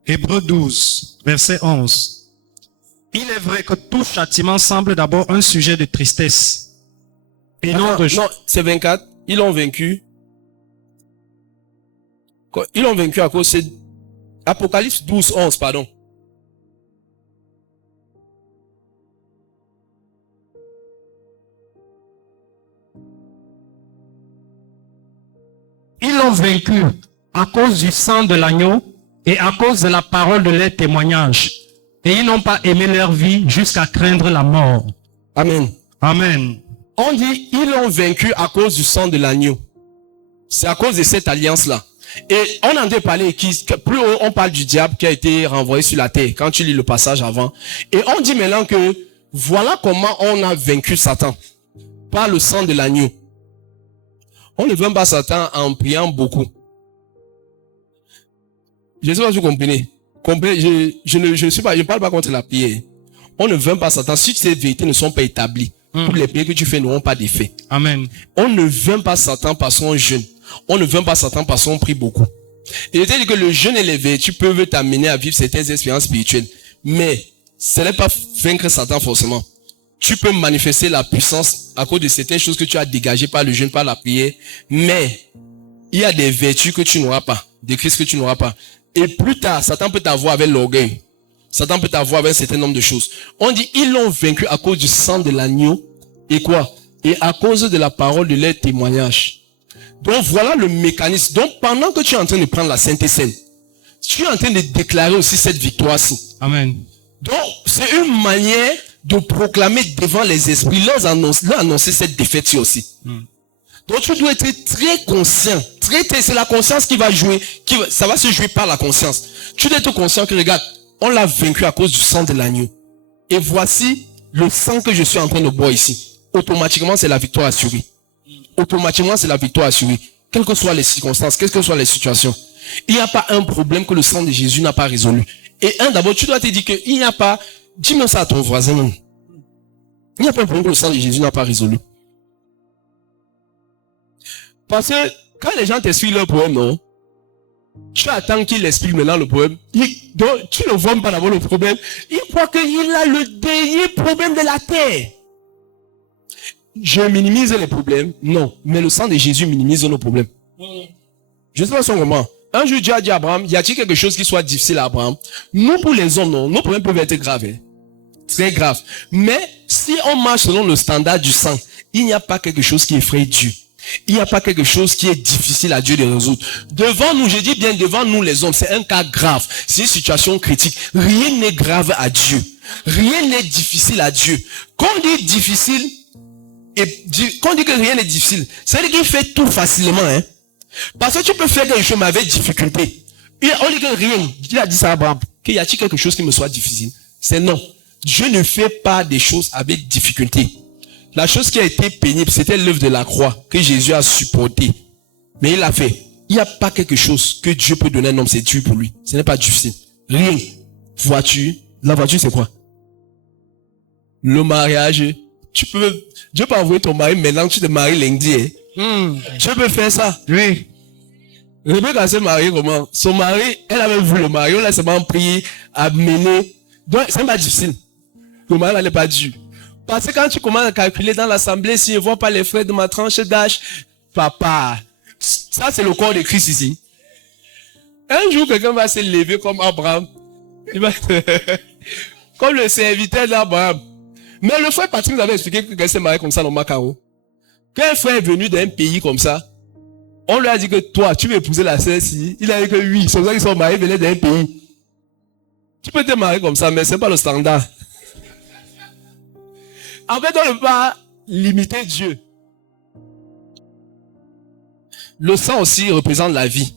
Hébreux 12, verset 11. Il est vrai que tout châtiment semble d'abord un sujet de tristesse. Et non, c'est 24. Ils l'ont vaincu. Ils l'ont vaincu à cause de Apocalypse 12, 11, pardon. Ils l'ont vaincu à cause du sang de l'agneau et à cause de la parole de leur témoignage. Et ils n'ont pas aimé leur vie jusqu'à craindre la mort. Amen. Amen. On dit, ils l'ont vaincu à cause du sang de l'agneau. C'est à cause de cette alliance-là. Et on en a parlé, plus on parle du diable qui a été renvoyé sur la terre, quand tu lis le passage avant. Et on dit maintenant que, voilà comment on a vaincu Satan. Par le sang de l'agneau. On ne vainc pas Satan en priant beaucoup. Je ne sais pas si vous comprenez. Je ne parle pas contre la prière. On ne vainc pas Satan si ces vérités ne sont pas établies. Toutes les prières que tu fais n'auront pas d'effet. Amen. On ne vainc pas Satan parce qu'on jeûne. On ne vainc pas Satan parce qu'on prie beaucoup. Et je te dis que le jeûne et les vertus peuvent t'amener à vivre certaines expériences spirituelles. Mais ce n'est pas vaincre Satan forcément. Tu peux manifester la puissance à cause de certaines choses que tu as dégagées par le jeûne, par la prière. Mais il y a des vertus que tu n'auras pas. Des Christ que tu n'auras pas. Et plus tard, Satan peut t'avoir avec l'orgueil. Satan peut t'avoir avec un certain nombre de choses. On dit, ils l'ont vaincu à cause du sang de l'agneau Et quoi? Et à cause de la parole de leur témoignage. Donc voilà le mécanisme. Donc pendant que tu es en train de prendre la Sainte Seine, tu es en train de déclarer aussi cette victoire-ci. Amen. Donc c'est une manière de proclamer devant les esprits, leur annoncer cette défaite aussi. Donc tu dois être très conscient. C'est la conscience qui va jouer. Ça va se jouer par la conscience. Tu dois être conscient que regarde, on l'a vaincu à cause du sang de l'agneau. Et voici le sang que je suis en train de boire ici. Automatiquement c'est la victoire assurée. Automatiquement c'est la victoire assurée. Quelles que soient les circonstances, quelles que soient les situations. Il n'y a pas un problème que le sang de Jésus n'a pas résolu. Et d'abord, tu dois te dire qu'il n'y a pas, dis-moi ça à ton voisin. Il n'y a pas un problème que le sang de Jésus n'a pas résolu. Parce que quand les gens t'expliquent leur problème, non, tu attends qu'il explique maintenant le problème. Donc, tu ne vois pas d'abord le problème. Il croit qu'il a le dernier problème de la terre. Je minimise les problèmes. Non. Mais le sang de Jésus minimise nos problèmes. Je ne sais pas si on comprend. Un jour, Dieu a dit à Abraham, y a-t-il quelque chose qui soit difficile à Abraham? Nous, pour les hommes, non. Nos problèmes peuvent être graves. Hein. Très graves. Mais, si on marche selon le standard du sang, il n'y a pas quelque chose qui effraie Dieu. Il n'y a pas quelque chose qui est difficile à Dieu de résoudre. Devant nous, je dis bien devant nous les hommes, c'est un cas grave. C'est une situation critique. Rien n'est grave à Dieu. Rien n'est difficile à Dieu. Quand on dit difficile, quand on dit que rien n'est difficile, ça veut dire qu'il fait tout facilement. Hein? Parce que tu peux faire quelque chose mais avec difficulté. On dit que rien. Il a dit ça à Abraham. Qu'il y a-t-il quelque chose qui me soit difficile? C'est non. Dieu ne fait pas des choses avec difficulté. La chose qui a été pénible, c'était l'œuvre de la croix que Jésus a supporté. Mais il l'a fait. Il n'y a pas quelque chose que Dieu peut donner à un homme, c'est Dieu pour lui. Ce n'est pas difficile. Rien. Voiture. La voiture, c'est quoi? Le mariage. Dieu peut envoyer ton mari maintenant que tu te maries lundi. Dieu peut faire ça. Oui. Rebecca s'est mariée comment? Son mari, elle avait vu le mari, on l'a seulement prié, à mener. Donc, c'est pas difficile. Le mari n'est pas dur. Parce que quand tu commences à calculer dans l'assemblée, si je ne vois pas les frais de ma tranche d'âge, papa, ça c'est le corps de Christ ici. Un jour, quelqu'un va se lever comme Abraham. Il va comme le serviteur d'Abraham. Mais le frère Patrick nous avait expliqué que quelqu'un s'est marié comme ça dans Macao. Quand un frère est venu d'un pays comme ça, on lui a dit que toi, tu veux épouser la sœur ici. Il a dit que oui, c'est pour ça qu'ils sont mariés, venaient d'un pays. Tu peux te marier comme ça, mais c'est pas le standard. En fait, on ne peut pas limiter Dieu. Le sang aussi représente la vie.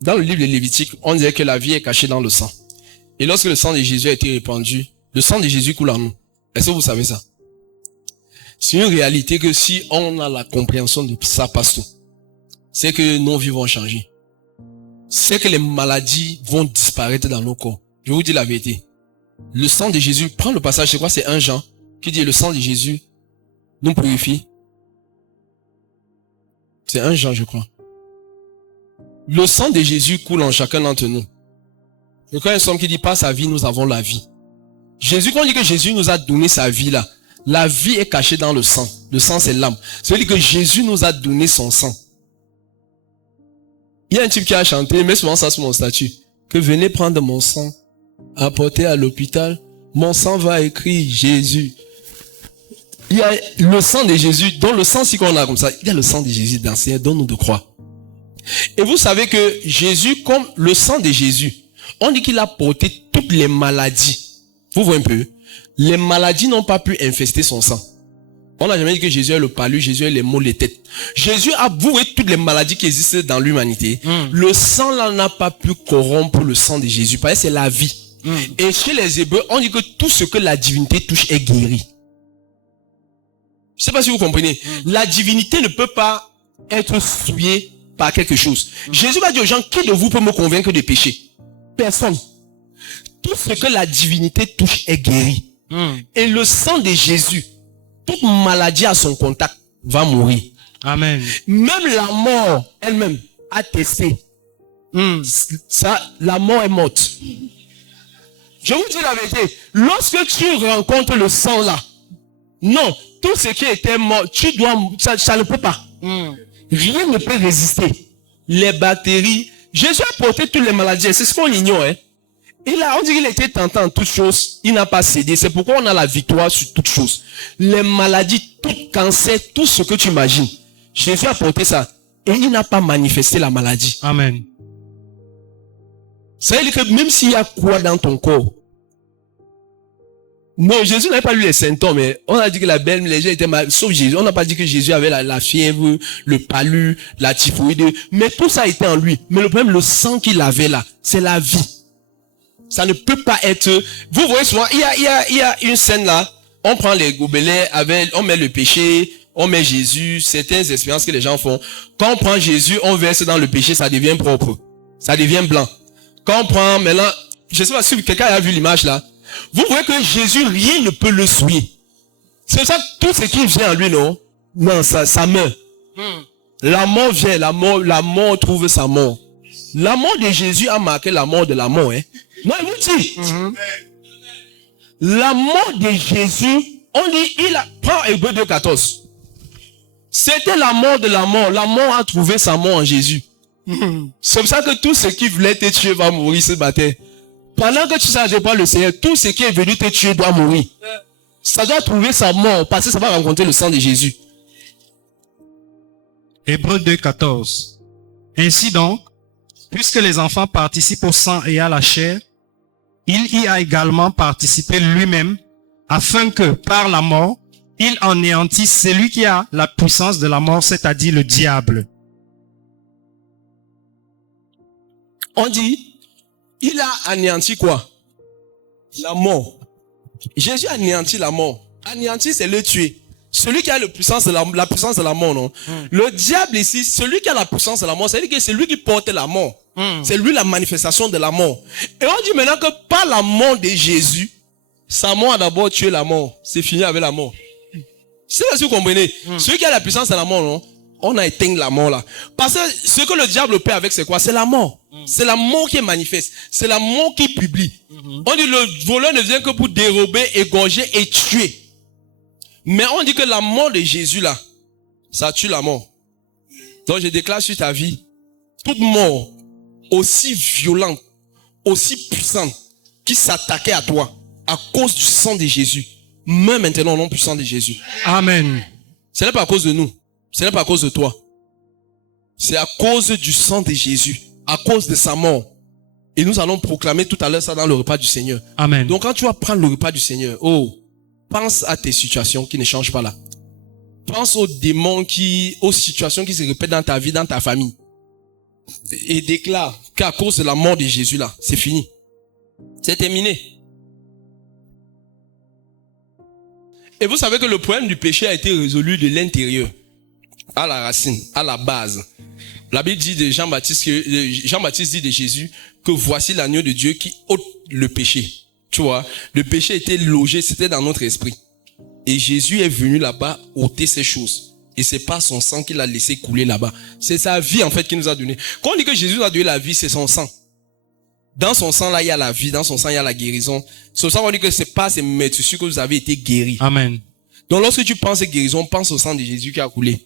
Dans le livre de Lévitique, on disait que la vie est cachée dans le sang. Et lorsque le sang de Jésus a été répandu, le sang de Jésus coule en nous. Est-ce que vous savez ça? C'est une réalité que si on a la compréhension de ça, pasteur, c'est que nos vies vont changer. C'est que les maladies vont disparaître dans nos corps. Je vous dis la vérité. Le sang de Jésus, prends le passage, c'est quoi? C'est 1 Jean, qui dit le sang de Jésus nous purifie. C'est 1 Jean, je crois. Le sang de Jésus coule en chacun d'entre nous. Et quand il y a un somme qui dit par sa vie, nous avons la vie. Jésus, quand on dit que Jésus nous a donné sa vie là, la vie est cachée dans le sang. Le sang, c'est l'âme. Ça veut dire que Jésus nous a donné son sang. Il y a un type qui a chanté, mais souvent ça sur mon statut, que venez prendre mon sang, apporter à l'hôpital, mon sang va écrire Jésus. Il y a le sang de Jésus, dans le sang si qu'on a comme ça, il y a le sang de Jésus dans Seigneur, donne-nous de croix. Et vous savez que Jésus, comme le sang de Jésus, on dit qu'il a porté toutes les maladies. Vous voyez un peu? Les maladies n'ont pas pu infester son sang. On n'a jamais dit que Jésus a le palu, Jésus a les maux, les têtes. Jésus a voué toutes les maladies qui existent dans l'humanité. Le sang là n'a pas pu corrompre le sang de Jésus, parce que c'est la vie. Et chez les Hébreux, on dit que tout ce que la divinité touche est guéri. Je ne sais pas si vous comprenez. La divinité ne peut pas être souillée par quelque chose. Jésus va dire aux gens, qui de vous peut me convaincre de péché? Personne. Tout ce que la divinité touche est guéri. Et le sang de Jésus, toute maladie à son contact va mourir. Amen. Même la mort elle-même a testé. Ça, la mort est morte. Je vous dis la vérité. Lorsque tu rencontres le sang là, non, tout ce qui était mort, ça ne peut pas. Rien ne peut résister. Les bactéries, Jésus a porté toutes les maladies, c'est ce qu'on ignore. Hein? On dit qu'il était tentant en toutes choses. Il n'a pas cédé. C'est pourquoi on a la victoire sur toutes choses. Les maladies, tout cancer, tout ce que tu imagines. Jésus a porté ça. Et il n'a pas manifesté la maladie. Amen. Ça veut dire que même s'il y a quoi dans ton corps. Non, Jésus n'avait pas eu les symptômes. Mais on a dit que les gens étaient mal. Sauf Jésus. On n'a pas dit que Jésus avait la fièvre, le palu, la typhoïde. Mais tout ça était en lui. Mais le problème, le sang qu'il avait là, c'est la vie. Ça ne peut pas être... Vous voyez souvent, il y a une scène là. On prend les gobelets, on met le péché, on met Jésus. Certaines expériences que les gens font. Quand on prend Jésus, on verse dans le péché, ça devient propre. Ça devient blanc. Quand on prend maintenant... Je sais pas si quelqu'un a vu l'image là. Vous voyez que Jésus, rien ne peut le souiller. C'est ça, tout ce qui vient en lui, non? Non, ça meurt. La mort vient, la mort trouve sa mort. La mort de Jésus a marqué la mort de la mort, hein. Non, il vous dit. La mort de Jésus, on dit, prends Hébreux 2,14. C'était la mort de la mort. La mort a trouvé sa mort en Jésus. C'est pour ça que tout ce qui voulait te tuer va mourir ce matin. Pendant que tu ne pas le Seigneur, tout ce qui est venu te tuer doit mourir. Ça doit trouver sa mort parce que ça va rencontrer le sang de Jésus. Hébreux 2,14. Ainsi donc, puisque les enfants participent au sang et à la chair, il y a également participé lui-même, afin que, par la mort, il anéantisse celui qui a la puissance de la mort, c'est-à-dire le diable. On dit, il a anéanti quoi? La mort. Jésus a anéanti la mort. Anéanti, c'est le tuer. Celui qui a la puissance de la puissance de la mort, non? Le diable ici, celui qui a la puissance de la mort, c'est-à-dire que c'est lui qui porte la mort. C'est lui la manifestation de la mort. Et on dit maintenant que par la mort de Jésus, sa mort a d'abord tué la mort. C'est fini avec la mort. C'est ça que vous comprenez. Celui qui a la puissance de la mort, non? On a éteint la mort là. Parce que ce que le diable paie avec, c'est quoi? C'est la mort. C'est la mort qui est manifeste. C'est la mort qui publie. On dit le voleur ne vient que pour dérober, égorger et tuer. Mais on dit que la mort de Jésus là, ça tue la mort. Donc je déclare sur ta vie, toute mort aussi violente, aussi puissante, qui s'attaquait à toi à cause du sang de Jésus, meurt maintenant au nom puissant de Jésus. Amen. Ce n'est pas à cause de nous. Ce n'est pas à cause de toi. C'est à cause du sang de Jésus. À cause de sa mort. Et nous allons proclamer tout à l'heure ça dans le repas du Seigneur. Amen. Donc quand tu vas prendre le repas du Seigneur, pense à tes situations qui ne changent pas là. Pense aux démons aux situations qui se répètent dans ta vie, dans ta famille. Et déclare qu'à cause de la mort de Jésus là, c'est fini. C'est terminé. Et vous savez que le problème du péché a été résolu de l'intérieur. À la racine, à la base. La Bible dit de Jean-Baptiste dit de Jésus que voici l'agneau de Dieu qui ôte le péché. Tu vois, le péché était logé, c'était dans notre esprit. Et Jésus est venu là-bas ôter ces choses. Et c'est pas son sang qu'il a laissé couler là-bas. C'est sa vie en fait qu'il nous a donné. Quand on dit que Jésus nous a donné la vie, c'est son sang. Dans son sang là, il y a la vie, dans son sang il y a la guérison. C'est pour ça qu'on dit que c'est pas ces métissures que vous avez été guéris. Amen. Donc lorsque tu penses à guérison, pense au sang de Jésus qui a coulé.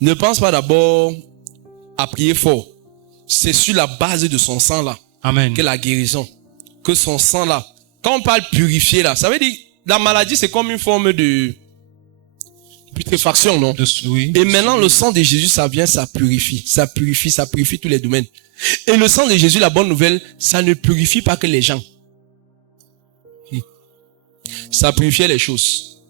Ne pense pas d'abord à prier fort. C'est sur la base de son sang là. Amen. Que la guérison. Que son sang là. Quand on parle purifier là, ça veut dire, la maladie c'est comme une forme de putréfaction, non? Oui. Et maintenant le sang de Jésus, ça vient, ça purifie. Ça purifie tous les domaines. Et le sang de Jésus, la bonne nouvelle, ça ne purifie pas que les gens. Ça purifiait les choses.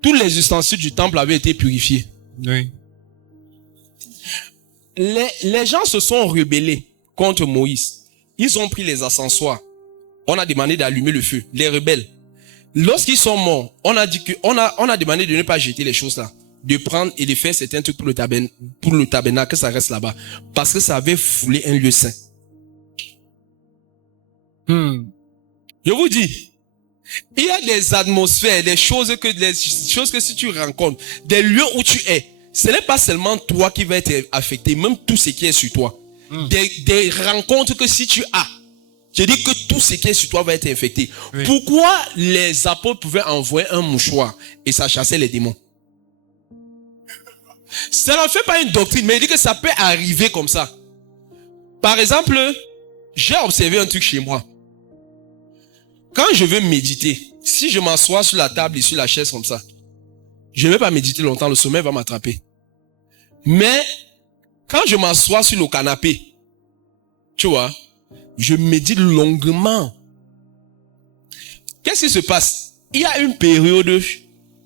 Tous les ustensiles du temple avaient été purifiés. Oui. Les gens se sont rebellés contre Moïse. Ils ont pris les ascensoirs. On a demandé d'allumer le feu. Les rebelles. Lorsqu'ils sont morts, on a dit que, on a demandé de ne pas jeter les choses là. De prendre et de faire certains trucs pour le tabernacle, que ça reste là-bas. Parce que ça avait foulé un lieu saint. Je vous dis, il y a des atmosphères, des choses que si tu rencontres, des lieux où tu es, ce n'est pas seulement toi qui vas être affecté, même tout ce qui est sur toi. Des rencontres que si tu as, je dis que tout ce qui est sur toi va être infecté. Oui. Pourquoi les apôtres pouvaient envoyer un mouchoir et ça chassait les démons? Ça ne fait pas une doctrine, mais il dit que ça peut arriver comme ça. Par exemple, j'ai observé un truc chez moi. Quand je veux méditer, si je m'assois sur la table et sur la chaise comme ça, je ne vais pas méditer longtemps, le sommeil va m'attraper. Mais, quand je m'assois sur le canapé, tu vois, je médite longuement. Qu'est-ce qui se passe? Il y a une période,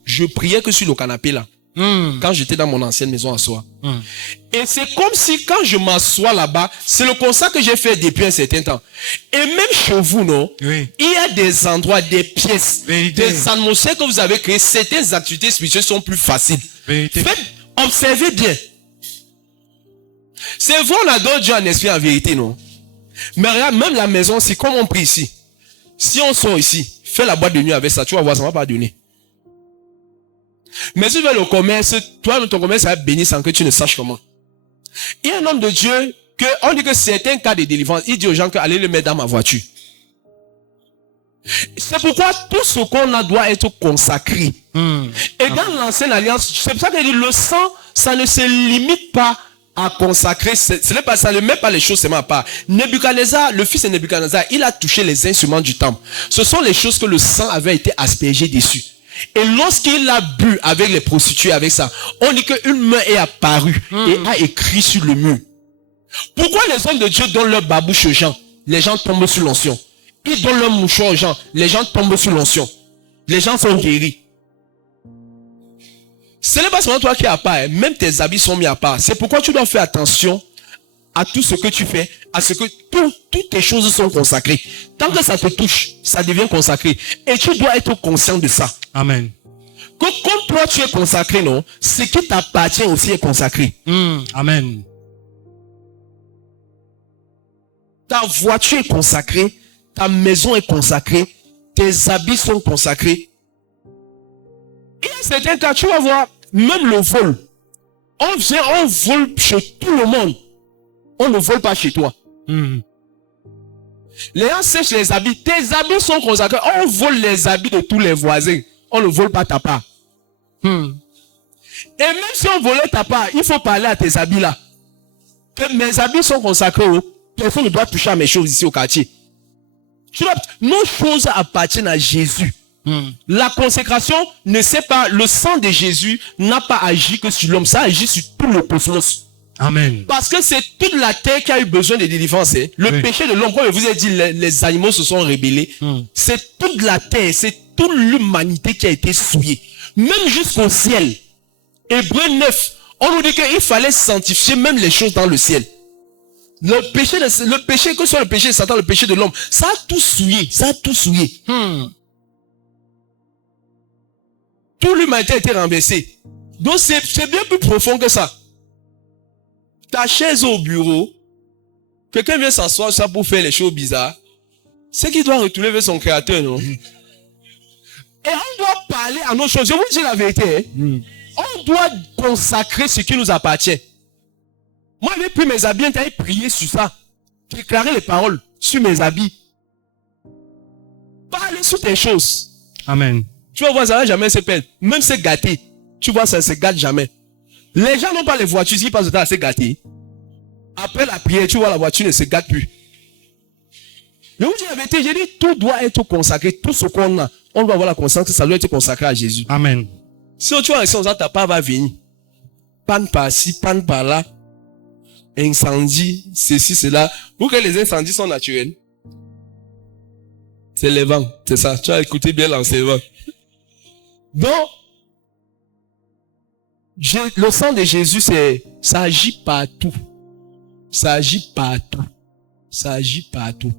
je priais que sur le canapé là. Quand j'étais dans mon ancienne maison à soi. Et c'est comme si quand je m'assois là-bas, c'est le constat que j'ai fait depuis un certain temps. Et même chez vous, non? Oui. Il y a des endroits, des pièces, Vérité. des atmosphères que vous avez créées. Certaines activités spirituelles sont plus faciles. Vérité. Observez bien. C'est vrai, on adore Dieu en esprit en vérité, non? Mais regarde, même la maison, c'est comme on prie ici. Si on sort ici, fais la boîte de nuit avec ça, tu vas voir, ça ne va pas donner. Mais si tu veux le commerce, toi, ton commerce va bénir sans que tu ne saches comment. Il y a un homme de Dieu, on dit que certains cas de délivrance, il dit aux gens qu'allez le mettre dans ma voiture. C'est pourquoi tout ce qu'on a doit être consacré. Et dans l'ancienne alliance, c'est pour ça qu'il dit le sang, ça ne se limite pas à consacrer, ça ne met pas les choses seulement à part. Nebuchadnezzar, le fils de Nebuchadnezzar, il a touché les instruments du temple. Ce sont les choses que le sang avait été aspergé dessus. Et lorsqu'il a bu avec les prostituées, avec ça, on dit qu'une main est apparue et a écrit sur le mur. Pourquoi les hommes de Dieu donnent leur babouche aux gens? Les gens tombent sur l'onction. Ils donnent leur mouchoir aux gens. Les gens tombent sur l'onction. Les gens sont guéris. Ce n'est pas seulement toi qui es à part, même tes habits sont mis à part. C'est pourquoi tu dois faire attention à tout ce que tu fais, à ce que toutes tes choses sont consacrées. Tant que ça te touche, ça devient consacré. Et tu dois être conscient de ça. Amen. Que comme toi tu es consacré, non, ce qui t'appartient aussi est consacré. Amen. Ta voiture est consacrée, ta maison est consacrée, tes habits sont consacrés. Il y a certains cas, tu vas voir, même le vol. On vole chez tout le monde. On ne vole pas chez toi. Les gens sèchent les habits. Tes habits sont consacrés. On vole les habits de tous les voisins. On ne vole pas ta part. Et même si on volait ta part, il faut parler à tes habits là. Que mes habits sont consacrés. Personne ne doit toucher à mes choses ici au quartier. Nos choses appartiennent à Jésus. La consécration ne sait pas, le sang de Jésus n'a pas agi que sur l'homme, ça agit sur tout le cosmos. Amen. Parce que c'est toute la terre qui a eu besoin de délivrance. Le péché de l'homme, comme je vous ai dit, les animaux se sont rébellés. C'est toute la terre, c'est toute l'humanité qui a été souillée. Même jusqu'au ciel. Hébreux 9, on nous dit qu'il fallait sanctifier même les choses dans le ciel. Le péché, que ce soit le péché de Satan, le péché de l'homme, ça a tout souillé, ça a tout souillé. Toute l'humanité a été renversée. Donc c'est bien plus profond que ça. Ta chaise au bureau, quelqu'un vient s'asseoir ça pour faire les choses bizarres, c'est qu'il doit retourner vers son créateur, non? Et on doit parler à nos choses. Je vous dis la vérité. On doit consacrer ce qui nous appartient. Moi, j'ai pris mes habits, j'ai prié sur ça. Déclarer les paroles sur mes habits. Parler sur tes choses. Amen. Tu vas voir, ça va jamais se perdre. Même se gâter. Tu vois, ça ne se gâte jamais. Les gens n'ont pas les voitures, ils passent le temps à se gâter. Après la prière, tu vois, la voiture ne se gâte plus. Je vous dis la vérité, j'ai dit, tout doit être consacré. Tout ce qu'on a, on doit avoir la conscience que ça doit être consacré à Jésus. Amen. Si tu as rester ta part va venir. Panne par-ci, panne par-là. Incendie, ceci, cela. Pour que les incendies sont naturels. C'est les vents. C'est ça. Tu as écouté bien l'enseignement. Donc, le sang de Jésus, ça agit partout. Ça agit partout. Ça agit partout.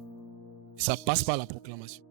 Ça passe par la proclamation.